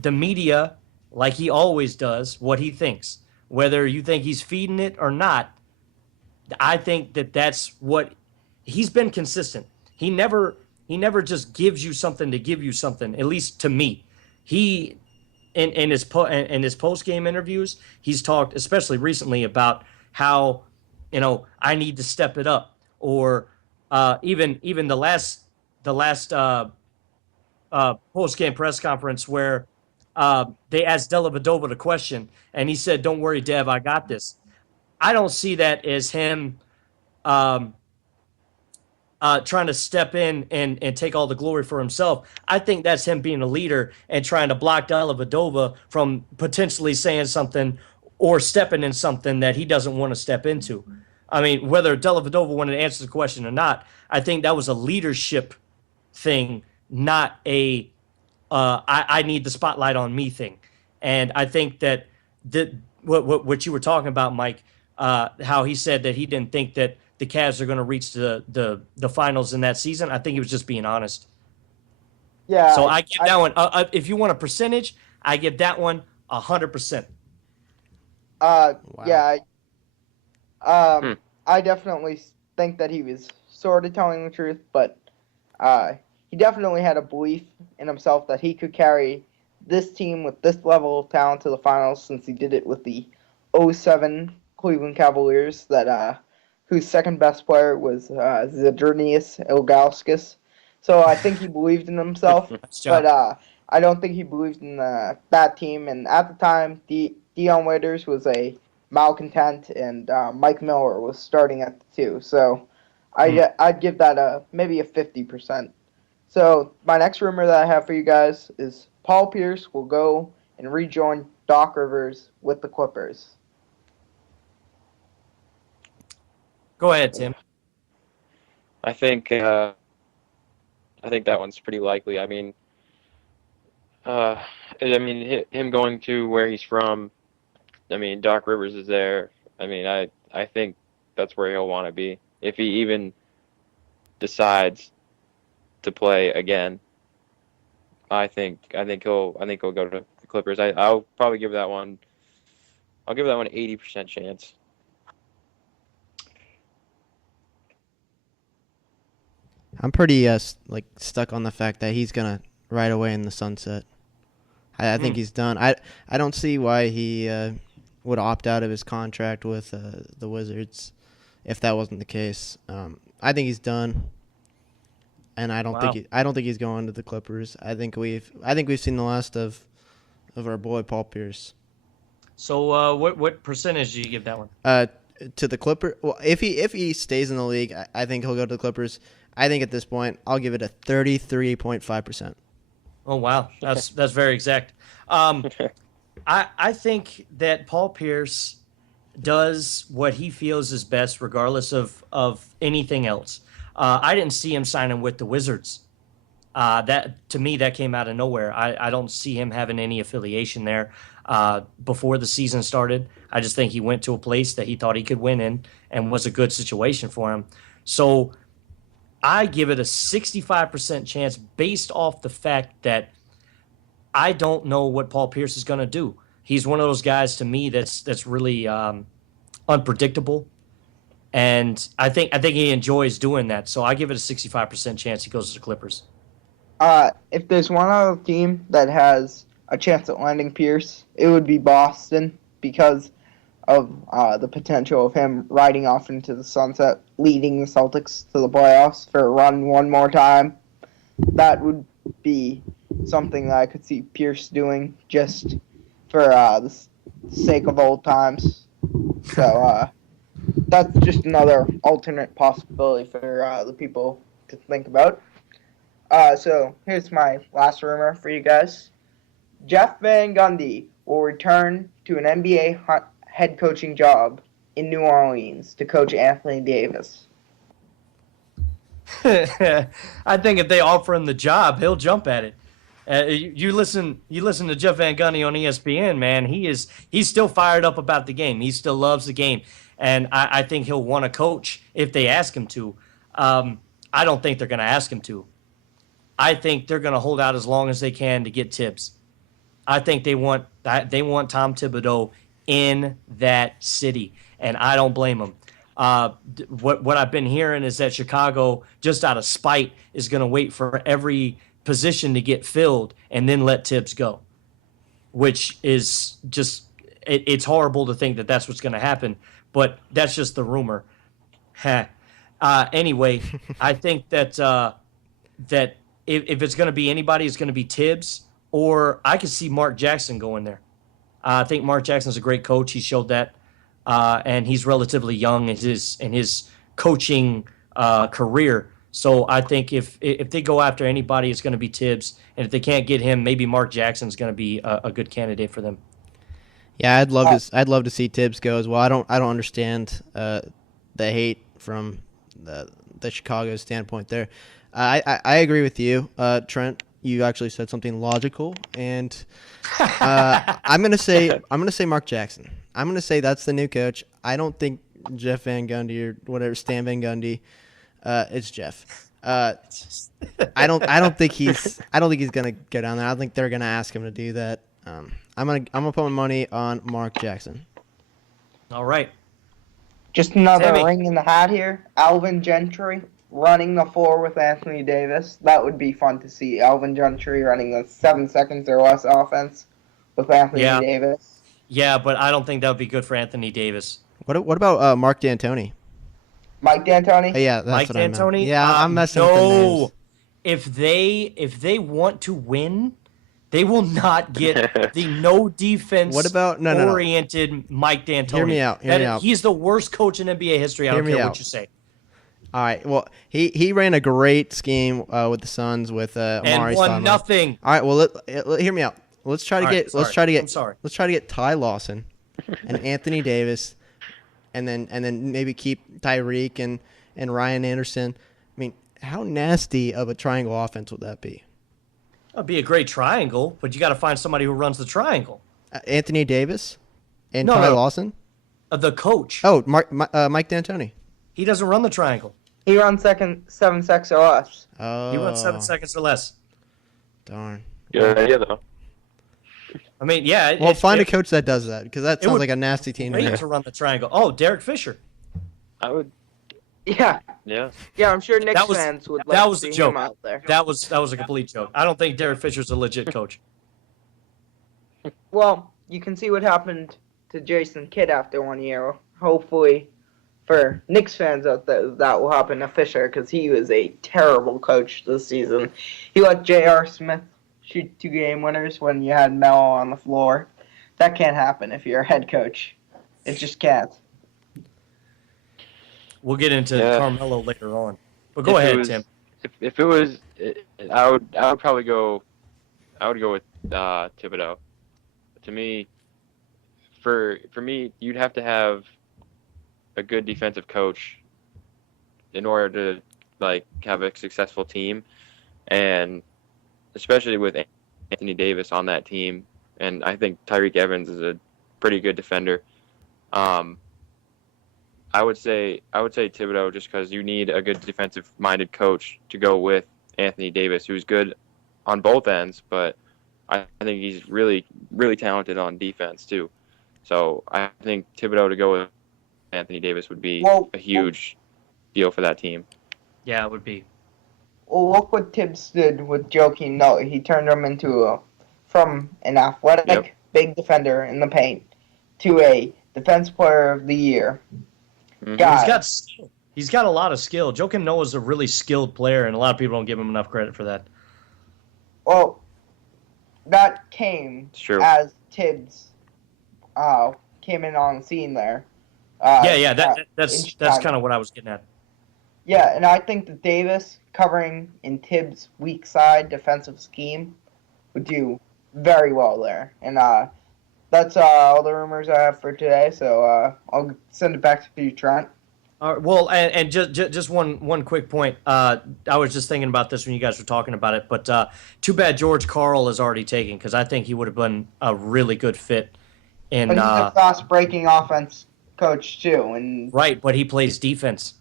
the media, like he always does, what he thinks. Whether you think he's feeding it or not, I think that's what he's been consistent. He never just gives you something to give you something, at least to me. He in his post-game interviews, he's talked, especially recently, about how, I need to step it up, or even the last post-game press conference where they asked Dellavedova the question, and he said, "Don't worry, Dev, I got this." I don't see that as him trying to step in and take all the glory for himself. I think that's him being a leader and trying to block Dellavedova from potentially saying something or stepping in something that he doesn't want to step into. I mean, whether Dellavedova wanted to answer the question or not, I think that was a leadership thing, not a I need the spotlight on me thing. And I think that what you were talking about, Mike, how he said that he didn't think that the Cavs are going to reach the finals in that season. I think he was just being honest. Yeah. So I give that one. If you want a percentage, I give that one 100%. Wow. Yeah. Hmm. I definitely think that he was sort of telling the truth, but he definitely had a belief in himself that he could carry this team with this level of talent to the finals, since he did it with the 07 Cleveland Cavaliers, that whose second best player was Zydrunas Ilgauskas. So I think he believed in himself, but I don't think he believed in that team. And at the time, Dion Waiters was a malcontent, and Mike Miller was starting at the 2. So I'd give that maybe a 50%. So my next rumor that I have for you guys is Paul Pierce will go and rejoin Doc Rivers with the Clippers. Go ahead, Tim. I think that one's pretty likely. Him going to where he's from. I mean, Doc Rivers is there. I think that's where he'll want to be if he even decides to play again. I think he'll go to the Clippers. I'll probably give that one. I'll give that one 80% chance. I'm pretty stuck on the fact that he's gonna ride away in the sunset. I think he's done. I don't see why he would opt out of his contract with the Wizards if that wasn't the case. I think he's done, and I don't think he's going to the Clippers. I think we've seen the last of our boy Paul Pierce. So what percentage do you give that one? To the Clippers. Well, if he stays in the league, I think he'll go to the Clippers. I think at this point, I'll give it a 33.5%. Oh wow, that's very exact. I think that Paul Pierce does what he feels is best, regardless of anything else. I didn't see him signing with the Wizards. That to me, that came out of nowhere. I don't see him having any affiliation there before the season started. I just think he went to a place that he thought he could win in and was a good situation for him. So I give it a 65% chance based off the fact that I don't know what Paul Pierce is going to do. He's one of those guys to me that's really unpredictable, and I think he enjoys doing that. So I give it a 65% chance he goes to the Clippers. If there's one other team that has a chance at landing Pierce, it would be Boston because of the potential of him riding off into the sunset, leading the Celtics to the playoffs for a run one more time. That would be something that I could see Pierce doing just for the sake of old times. So that's just another alternate possibility for the people to think about. So here's my last rumor for you guys. Jeff Van Gundy will return to an NBA head coaching job in New Orleans to coach Anthony Davis. I think if they offer him the job, he'll jump at it. You listen to Jeff Van Gundy on ESPN, man. He's still fired up about the game. He still loves the game, and I think he'll want to coach if they ask him to. I don't think they're going to ask him to. I think they're going to hold out as long as they can to get Tibbs. I think they want Tom Thibodeau in that city, and I don't blame them. What I've been hearing is that Chicago, just out of spite, is going to wait for every position to get filled and then let Tibbs go, which is just it's horrible to think that that's what's going to happen, but that's just the rumor. Anyway, I think that that if it's going to be anybody, it's going to be Tibbs, or I could see Mark Jackson going there. I think Mark Jackson's a great coach. He showed that, and he's relatively young in his coaching career. So I think if they go after anybody, it's going to be Tibbs, and if they can't get him, maybe Mark Jackson's going to be a good candidate for them. Yeah, I'd love to see Tibbs go as well. I don't understand the hate from the Chicago standpoint there. I agree with you, Trent. You actually said something logical, and I'm gonna say Mark Jackson. I'm gonna say that's the new coach. I don't think Jeff Van Gundy or whatever Stan Van Gundy. It's Jeff. I don't think he's gonna go down there. I don't think they're gonna ask him to do that. I'm gonna put my money on Mark Jackson. All right. Just another Sammy. ring in the hat here. Alvin Gentry running the floor with Anthony Davis. That would be fun to see. Alvin Gentry running the 7 seconds or less offense with Anthony Davis. Yeah, but I don't think that would be good for Anthony Davis. What about Mark D'Antoni? Mike D'Antoni? Yeah, that's Mike what I meant. D'Antoni? Yeah, I'm messing with the names. If they want to win, they will not get the no defense oriented Mike D'Antoni. Hear me out. He's the worst coach in NBA history. I don't care what you say. All right. Well, he ran a great scheme with the Suns with Amari and won Stoudemire. nothing. All right. Well, hear me out. Let's try to get Ty Lawson and Anthony Davis, and then maybe keep Tyreek and Ryan Anderson. I mean, how nasty of a triangle offense would that be? It'd be a great triangle, but you got to find somebody who runs the triangle. Anthony Davis and No, Ty no. Lawson? The coach. Oh, Mike D'Antoni. He doesn't run the triangle. He runs 7 seconds or less. Oh. He runs 7 seconds or less. Darn. Good idea though. I mean, yeah. Well, find a coach that does that, because that sounds would like a nasty team to Great me. to run the triangle. Oh, Derek Fisher. I would. Yeah, Yeah. yeah. I'm sure Knicks That was- fans would that like was to the see joke. him out there. That was a complete joke. I don't think Derek Fisher's a legit coach. Well, you can see what happened to Jason Kidd after 1 year. Hopefully, for Knicks fans out there, that will happen to Fisher because he was a terrible coach this season. He let J.R. Smith shoot 2 game winners when you had Melo on the floor. That can't happen if you're a head coach. It just can't. We'll get into Yeah. Carmelo later on. But go If it ahead, was- Tim. If it was, I would probably go. I would go with Thibodeau. To me, for me, you'd have to have a good defensive coach in order to like have a successful team, and especially with Anthony Davis on that team, and I think Tyreek Evans is a pretty good defender. I would say Thibodeau just because you need a good defensive-minded coach to go with Anthony Davis, who's good on both ends, but I think he's really, really talented on defense too. So I think Thibodeau to go with Anthony Davis would be a huge deal for that team. Yeah, it would be. Well, look what Tibbs did with Joakim Noah. He turned him from an athletic, big defender in the paint to a defense player of the year. Mhm. Guy. He's got skill. He's got a lot of skill. Joakim Noah's a really skilled player, and a lot of people don't give him enough credit for that. Well, that came It's true. as Tibbs came in on the scene there. That's Chicago. kind of what I was getting at. Yeah, and I think that Davis covering in Tibbs' weak side defensive scheme would do very well there. And that's all the rumors I have for today. So I'll send it back to you, Trent. Well, and just one quick point. I was just thinking about this when you guys were talking about it, but too bad George Karl is already taken because I think he would have been a really good fit. In But he's a fast-breaking offense coach too, and right, but he plays defense.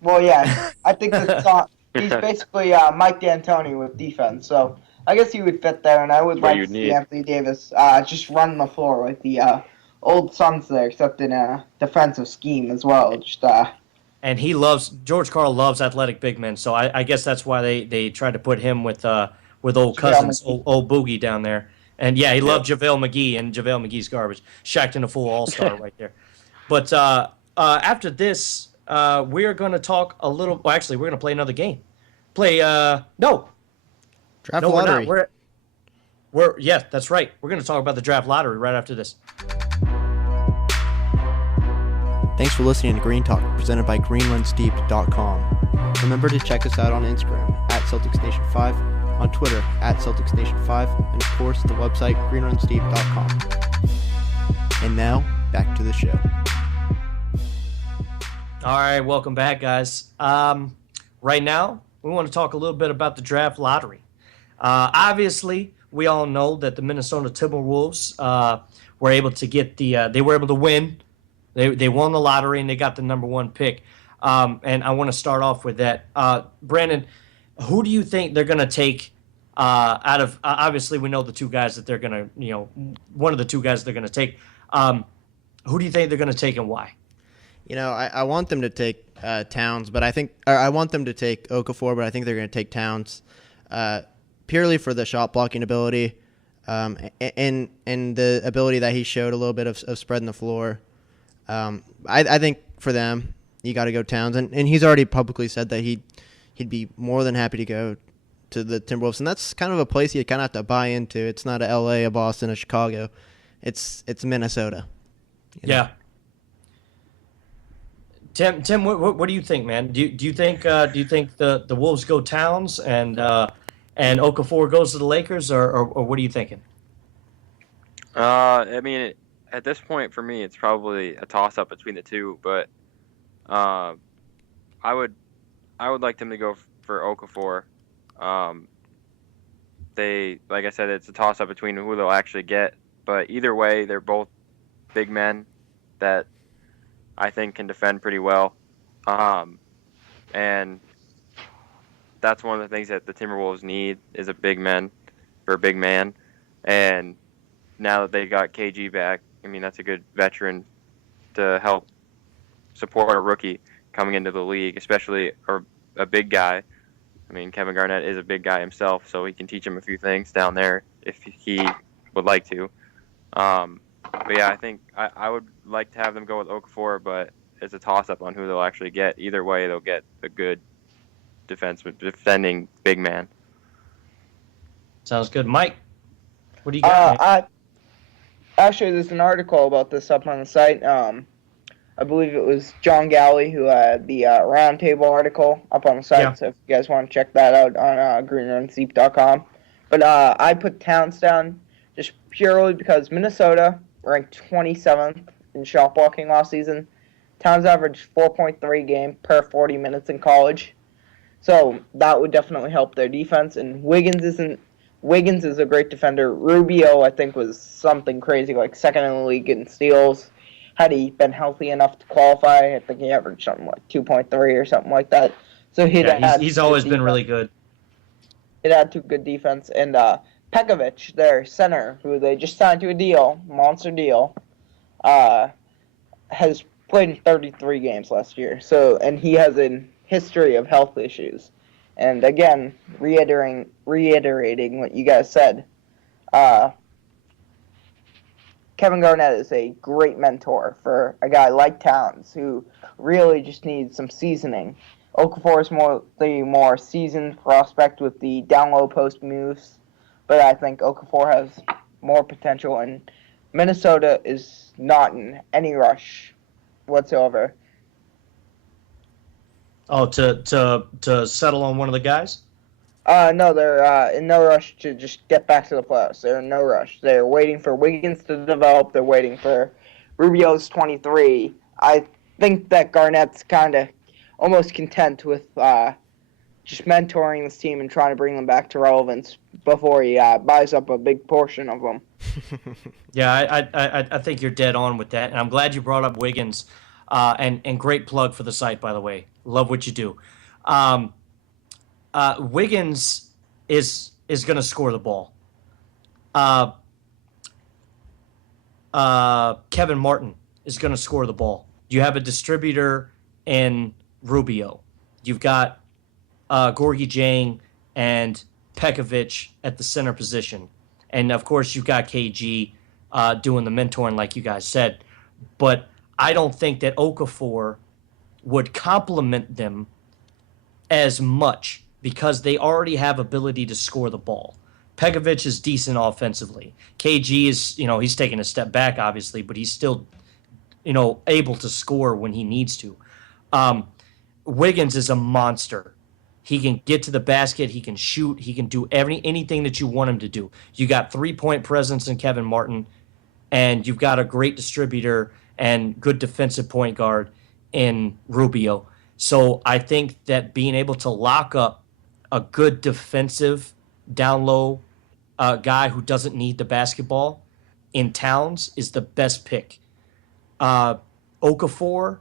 well, yeah, I think that's he's basically Mike D'Antoni with defense. So I guess he would fit there, and I would That's what like to you'd see need. Anthony Davis just run the floor with the old Suns there, except in a defensive scheme as well. Just And George Karl loves athletic big men, so I guess that's why they tried to put him with old Cousins, old Boogie down there. And yeah, he loved JaVale McGee, and JaVale McGee's garbage. Shaqtin' a Fool all-star right there. But after this, we're going to talk a little. Well, actually, we're going to play another game. Draft lottery. We're yes, that's right. We're going to talk about the draft lottery right after this. Thanks for listening to Green Talk, presented by GreenRunSteeped.com. Remember to check us out on Instagram at CelticsNation5, on Twitter at CelticsNation5, and of course the website GreenRunSteeped.com. And now, back to the show. All right, welcome back, guys. Right now, we want to talk a little bit about the draft lottery. Obviously, we all know that the Minnesota Timberwolves were able to get they were able to win. They won the lottery and they got the number 1 pick. And I want to start off with that. Brandon, who do you think they're going to take out of? Obviously, we know the two guys that they're going to, one of the two guys they're going to take. Who do you think they're going to take and why? I want them to take Towns, but I want them to take Okafor, but I think they're going to take Towns purely for the shot blocking ability and the ability that he showed a little bit of spreading the floor. I think for them, you got to go Towns, and he's already publicly said that he'd be more than happy to go to the Timberwolves, and that's kind of a place you kind of have to buy into. It's not a L.A., a Boston, a Chicago. It's Minnesota. Yeah. Tim, what do you think, man? Do you think the Wolves go Towns and Okafor goes to the Lakers, or what are you thinking? I mean, at this point for me, it's probably a toss-up between the two, but I would I would like them to go for Okafor. They, like I said, it's a toss-up between who they'll actually get. But either way, they're both big men that I think can defend pretty well. And that's one of the things that the Timberwolves need is a big man. And now that they got KG back, I mean, that's a good veteran to help support a rookie coming into the league, especially a big guy. I mean, Kevin Garnett is a big guy himself, so he can teach him a few things down there if he would like to. But yeah, I think I would like to have them go with Okafor, but it's a toss-up on who they'll actually get. Either way, they'll get a good defending big man. Sounds good. Mike, what do you got? Actually, there's an article about this up on the site. I believe it was John Galley who had the roundtable article up on the site. Yeah. So if you guys want to check that out on greenrunseep.com. But I put Towns down just purely because Minnesota ranked 27th in shot blocking last season. Towns averaged 4.3 game per 40 minutes in college. So that would definitely help their defense. And Wiggins is a great defender. Rubio, I think, was something crazy, like second in the league in steals. Had he been healthy enough to qualify, I think he averaged something like 2.3 or something like that. So he's always been really good. It had to good defense. And Pekovic, their center, who they just signed to a deal, monster deal, has played in 33 games last year. And he has a history of health issues. And again, reiterating what you guys said, Kevin Garnett is a great mentor for a guy like Towns who really just needs some seasoning. Okafor is the more seasoned prospect with the down low post moves, but I think Okafor has more potential, and Minnesota is not in any rush whatsoever. Oh, to settle on one of the guys? No, they're in no rush to just get back to the playoffs. They're in no rush. They're waiting for Wiggins to develop. They're waiting for Rubio's 23. I think that Garnett's kind of almost content with just mentoring this team and trying to bring them back to relevance before he buys up a big portion of them. Yeah, I think you're dead on with that, and I'm glad you brought up Wiggins. And great plug for the site, by the way. Love what you do. Wiggins is going to score the ball. Kevin Martin is going to score the ball. You have a distributor in Rubio. You've got Gorgie Jang and Pekovic at the center position. And, of course, you've got KG doing the mentoring like you guys said. But I don't think that Okafor would complement them as much because they already have ability to score the ball. Pekovic is decent offensively. KG is, he's taking a step back, obviously, but he's still, able to score when he needs to. Wiggins is a monster. He can get to the basket. He can shoot. He can do anything that you want him to do. You got 3-point presence in Kevin Martin, and you've got a great distributor and good defensive point guard in Rubio. So I think that being able to lock up a good defensive down low guy who doesn't need the basketball in Towns is the best pick. Okafor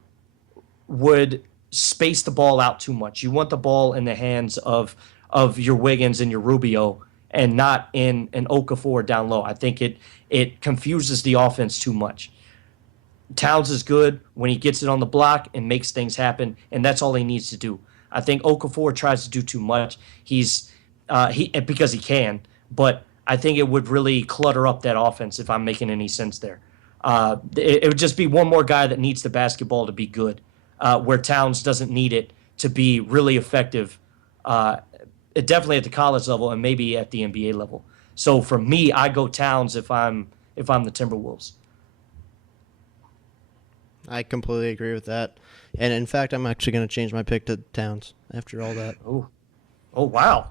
would space the ball out too much. You want the ball in the hands of your Wiggins and your Rubio and not in an Okafor down low. I think it confuses the offense too much. Towns is good when he gets it on the block and makes things happen, and that's all he needs to do. I think Okafor tries to do too much. Because he can, but I think it would really clutter up that offense if I'm making any sense there. It would just be one more guy that needs the basketball to be good, where Towns doesn't need it to be really effective, definitely at the college level and maybe at the NBA level. So for me, I go Towns if I'm the Timberwolves. I completely agree with that. And in fact, I'm actually going to change my pick to Towns after all that. Oh, wow.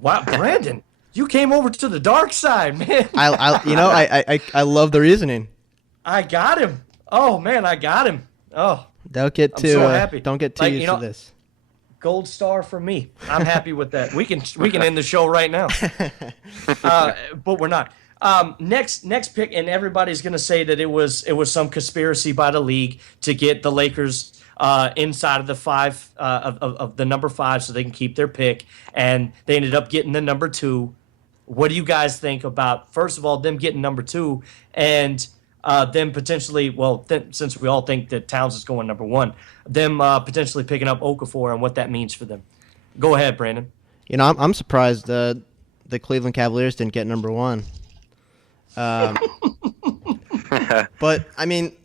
Wow, Brandon, you came over to the dark side, man. I love the reasoning. I got him. Oh man, I got him. Oh, Don't get I'm too so happy. Don't get too used to this. gold star for me. I'm happy with that. We can end the show right now, but we're not. Next pick, and everybody's gonna say that it was some conspiracy by the league to get the Lakers inside of the five of the number 5 so they can keep their pick, and they ended up getting the number 2. What do you guys think about, first of all, them getting number 2 and them potentially, since we all think that Towns is going number 1, them potentially picking up Okafor and what that means for them? Go ahead, Brandon. I'm surprised the Cleveland Cavaliers didn't get number 1. But I mean,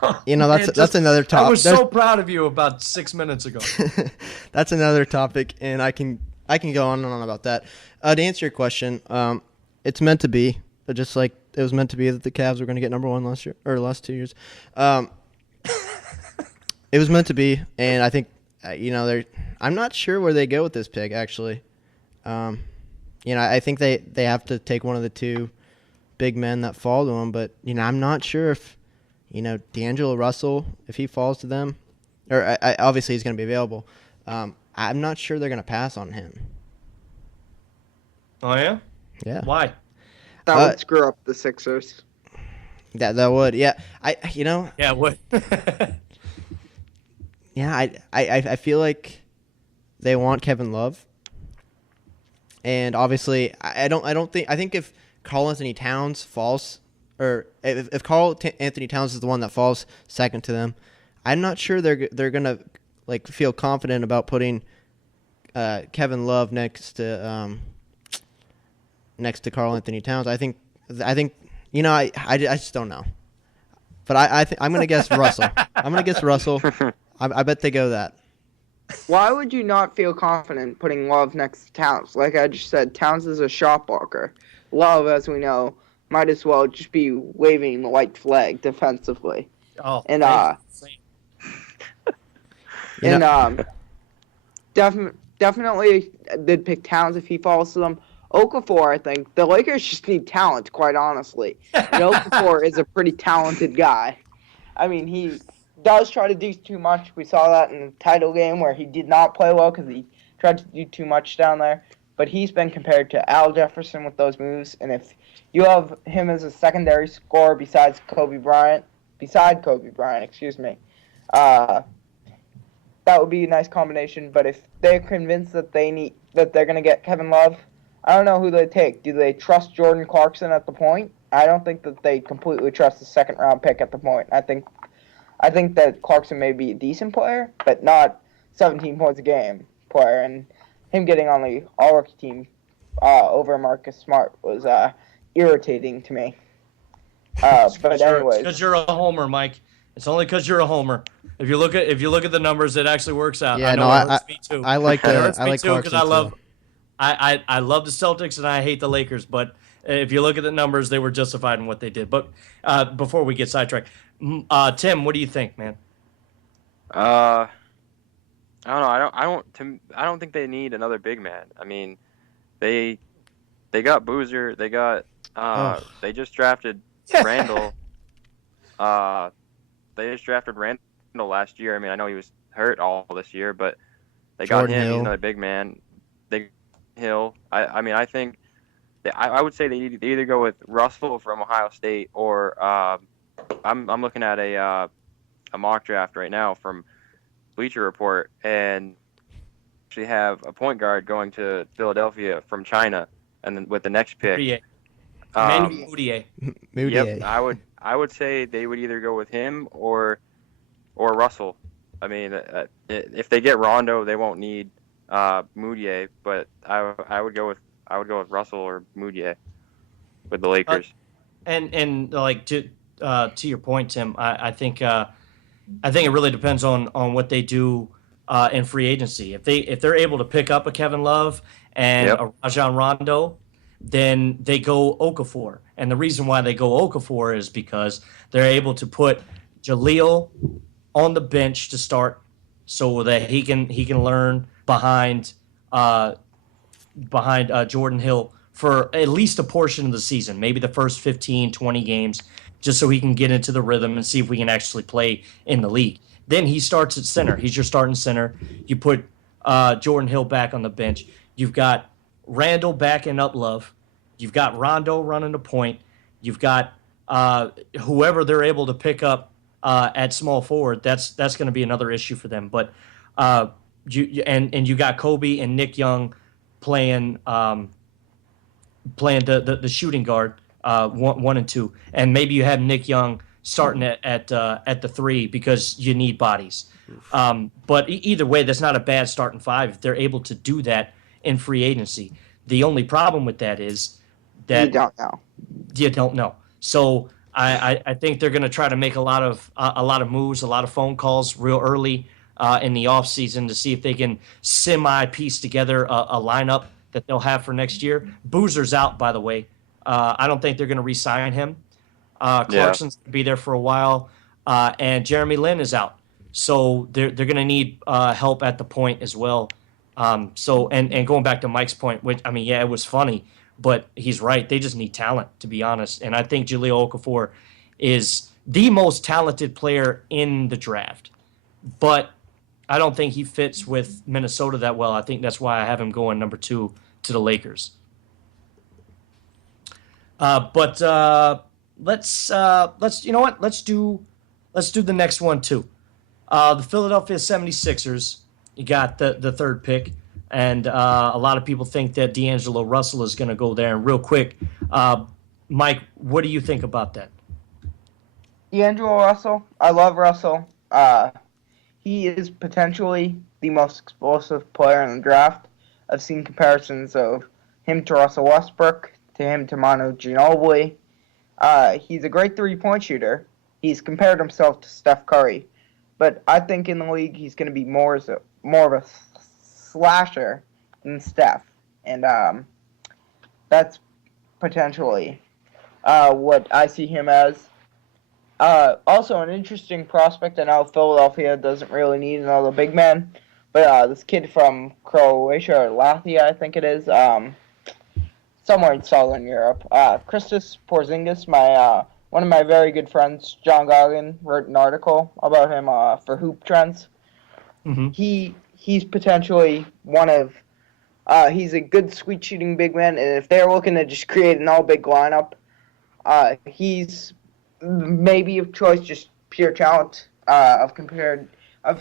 that's another topic. I was so proud of you about 6 minutes ago. That's another topic, and I can go on and on about that. To answer your question, it's meant to be, just like it was meant to be that the Cavs were going to get number 1 last year or last 2 years. It was meant to be, and I think I'm not sure where they go with this pick actually. I think they have to take one of the 2 big men that fall to them, but I'm not sure if D'Angelo Russell, if he falls to them, or obviously he's going to be available. I'm not sure they're going to pass on him. Oh yeah? Yeah. Why? That would screw up the Sixers. That would. Yeah. Yeah, it would. Yeah, I feel like they want Kevin Love. And obviously I think if Karl Anthony Towns falls, or if Karl Anthony Towns is the one that falls second to them, I'm not sure they're gonna feel confident about putting Kevin Love next to Karl Anthony Towns. I think I just don't know, but I'm gonna guess Russell. I'm gonna guess Russell. I bet they go that. Why would you not feel confident putting Love next to Towns? Like I just said, Towns is a shot blocker. Love, as we know, might as well just be waving the white flag defensively. Oh, and definitely they'd pick Towns if he falls to them. Okafor, I think the Lakers just need talent, quite honestly. And Okafor is a pretty talented guy. I mean, he does try to do too much. We saw that in the title game where he did not play well because he tried to do too much down there. But he's been compared to Al Jefferson with those moves. And if you have him as a secondary scorer beside Kobe Bryant, that would be a nice combination. But if they're convinced that they're going to get Kevin Love, I don't know who they take. Do they trust Jordan Clarkson at the point? I don't think that they completely trust the second-round pick at the point. I think that Clarkson may be a decent player, but not 17 points a game player. And him getting on the all-rookie team over Marcus Smart was irritating to me. But anyways, because you're a homer, Mike. It's only because you're a homer. If you look at the numbers, it actually works out. Yeah, I know it hurts me too. I like it hurts I me like too because Clarkson I love the Celtics and I hate the Lakers. But if you look at the numbers, they were justified in what they did. But before we get sidetracked, Tim, what do you think, man? I don't know. I don't think they need another big man. I mean, they got Boozer. They got they just drafted Randall. They just drafted Randall last year. I mean, I know he was hurt all this year, but they got Jordan him. Hill. He's another big man. Hill. I mean, I think I would say they either go with Russell from Ohio State or I'm looking at a mock draft right now from Bleacher Report, and actually have a point guard going to Philadelphia from China, and then with the next pick, Moutier. Yep, I would say they would either go with him or Russell. I mean, if they get Rondo, they won't need Moutier, but I would go with Russell or Moutier with the Lakers. And like to your point, Tim, I think it really depends on what they do in free agency. If they're able to pick up a Kevin Love and a Rajon Rondo, then they go Okafor. And the reason why they go Okafor is because they're able to put Jaleel on the bench to start, so that he can learn behind Jordan Hill for at least a portion of the season, maybe the first 15, 20 games, just so he can get into the rhythm and see if we can actually play in the league. then he starts at center. He's your starting center. You put Jordan Hill back on the bench. You've got Randall backing up Love. You've got Rondo running the point. You've got whoever they're able to pick up at small forward. That's going to be another issue for them. But you got Kobe and Nick Young playing the shooting guard 1 and 2, and maybe you have Nick Young starting at the 3 because you need bodies. But either way, that's not a bad starting 5 if they're able to do that in free agency. The only problem with that is that You don't know. you don't know. So I think they're going to try to make a lot of moves, a lot of phone calls real early in the offseason to see if they can piece together a lineup that they'll have for next year. Boozer's out, by the way. I don't think they're going to re-sign him. Clarkson's going to be there for a while, and Jeremy Lin is out. So they're going to need help at the point as well. And going back to Mike's point, which, I mean, yeah, it was funny, but he's right. They just need talent, to be honest. And I think Jahlil Okafor is the most talented player in the draft. But I don't think he fits with Minnesota that well. I think that's why I have him going number 2 to the Lakers. But let's you know what? Let's do the next one too. The Philadelphia 76ers. You got the third pick, and a lot of people think that D'Angelo Russell is going to go there. And real quick, Mike, what do you think about that? D'Angelo Russell. I love Russell. He is potentially the most explosive player in the draft. I've seen comparisons of him to Russell Westbrook, to him to Manu Ginobili. He's a great three-point shooter. He's compared himself to Steph Curry. But I think in the league he's going to be more of a slasher than Steph. And that's potentially what I see him as. Also, an interesting prospect. I know Philadelphia doesn't really need another big man, but this kid from Croatia or Latvia, I think it is, somewhere in Southern Europe, Kristaps Porzingis, one of my very good friends, John Goggin, wrote an article about him for Hoop Trends. Mm-hmm. He's potentially he's a good sweet shooting big man, and if they're looking to just create an all big lineup, he's maybe of choice, just pure talent. I've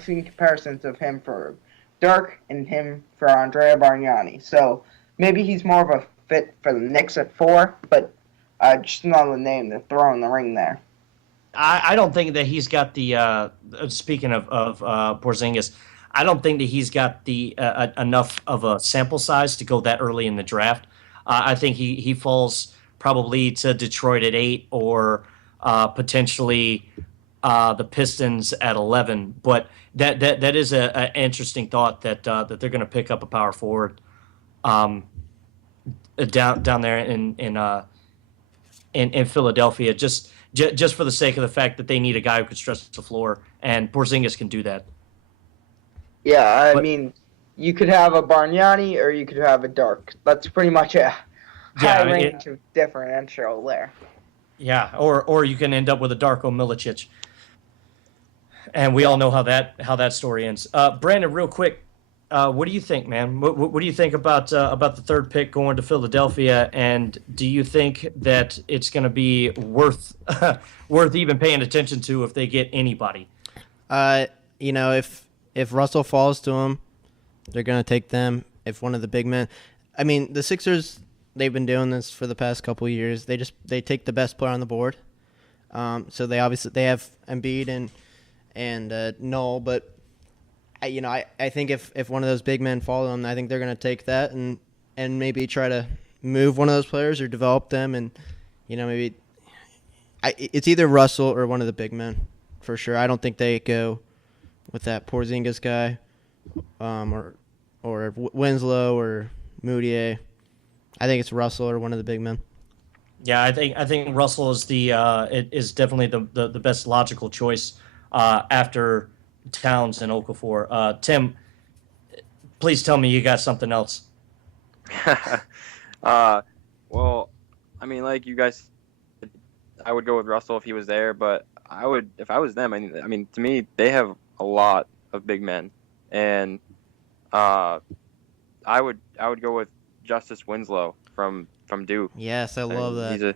seen comparisons of him for Dirk and him for Andrea Bargnani. So maybe he's more of a fit for the Knicks at 4, but just another name to throw in the ring there. I don't think that he's got the speaking of Porzingis, I don't think that he's got the enough of a sample size to go that early in the draft. I think he falls probably to Detroit at 8 or potentially the Pistons at 11. But that is an interesting thought that they're going to pick up a power forward down there in Philadelphia, just for the sake of the fact that they need a guy who can stretch the floor, and Porzingis can do that. Yeah, I mean, you could have a Bargnani or you could have a Dirk. That's pretty much a high range of differential there. Yeah, or you can end up with a Darko Milicic, and we all know how that story ends. Brandon, real quick, what do you think, man? What do you think about the third pick going to Philadelphia, and do you think that it's going to be worth even paying attention to if they get anybody? If Russell falls to them, they're going to take them. If one of the big men, I mean, the Sixers, they've been doing this for the past couple of years. They take the best player on the board. So they have Embiid and Null, but I think if one of those big men fall to them, I think they're going to take that and maybe try to move one of those players or develop them, and maybe it's either Russell or one of the big men for sure. I don't think they go with that Porzingis guy, or Winslow or Moutier. I think it's Russell or one of the big men. Yeah, I think Russell is is definitely the best logical choice after Towns and Okafor. Tim, please tell me you got something else. Well, I mean, like you guys, I would go with Russell if he was there, but if I was them, I mean, to me, they have a lot of big men, and I would go with Justice Winslow from Duke. Yes, I love that.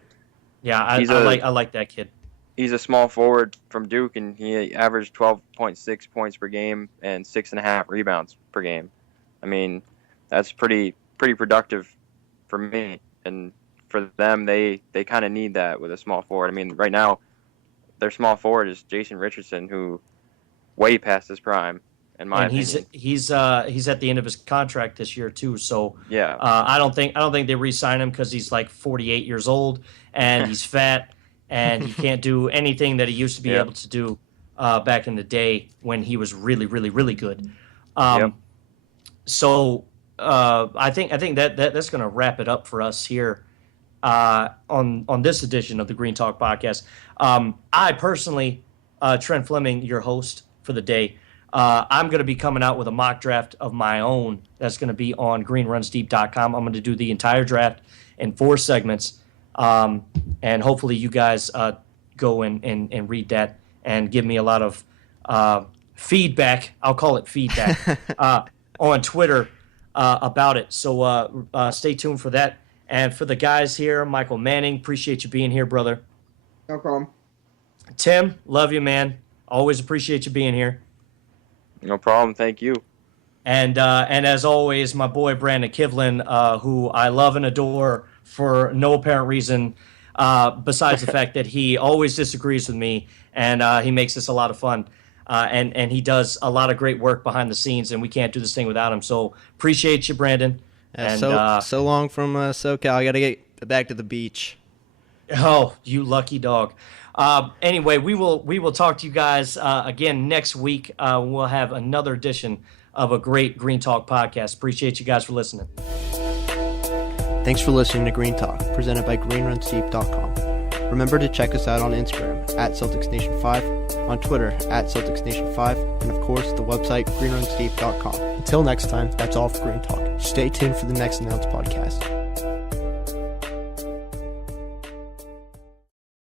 I like that kid. He's a small forward from Duke, and he averaged 12.6 points per game and 6.5 rebounds per game. I mean, that's pretty productive for me, and for them, they kind of need that with a small forward. I mean, right now, their small forward is Jason Richardson, who way past his prime, in my opinion. He's at the end of his contract this year too. So yeah, I don't think they re-sign him because he's like 48 years old and he's fat and he can't do anything that he used to be able to do back in the day when he was really, really, really good. So I think that's going to wrap it up for us here on this edition of the Green Talk podcast. I personally, Trent Fleming, your host for the day, I'm going to be coming out with a mock draft of my own that's going to be on greenrunsdeep.com. I'm going to do the entire draft in 4 segments, and hopefully you guys go and read that and give me a lot of feedback. I'll call it feedback on Twitter about it. So stay tuned for that. And for the guys here, Michael Manning, appreciate you being here, brother. No problem. Tim, love you, man. Always appreciate you being here. No problem. Thank you. And as always, my boy Brandon Kivlin, who I love and adore for no apparent reason, besides the fact that he always disagrees with me, and he makes this a lot of fun. And he does a lot of great work behind the scenes, and we can't do this thing without him. So appreciate you, Brandon. And, so long from SoCal. I got to get back to the beach. Oh, you lucky dog. Anyway, we will talk to you guys again next week. We'll have another edition of a great Green Talk podcast. Appreciate you guys for listening. Thanks for listening to Green Talk, presented by GreenRunsDeep.com. Remember to check us out on Instagram @CelticsNation5, on Twitter @CelticsNation5, and of course the website GreenRunsDeep.com. Until next time, that's all for Green Talk. Stay tuned for the next announced podcast.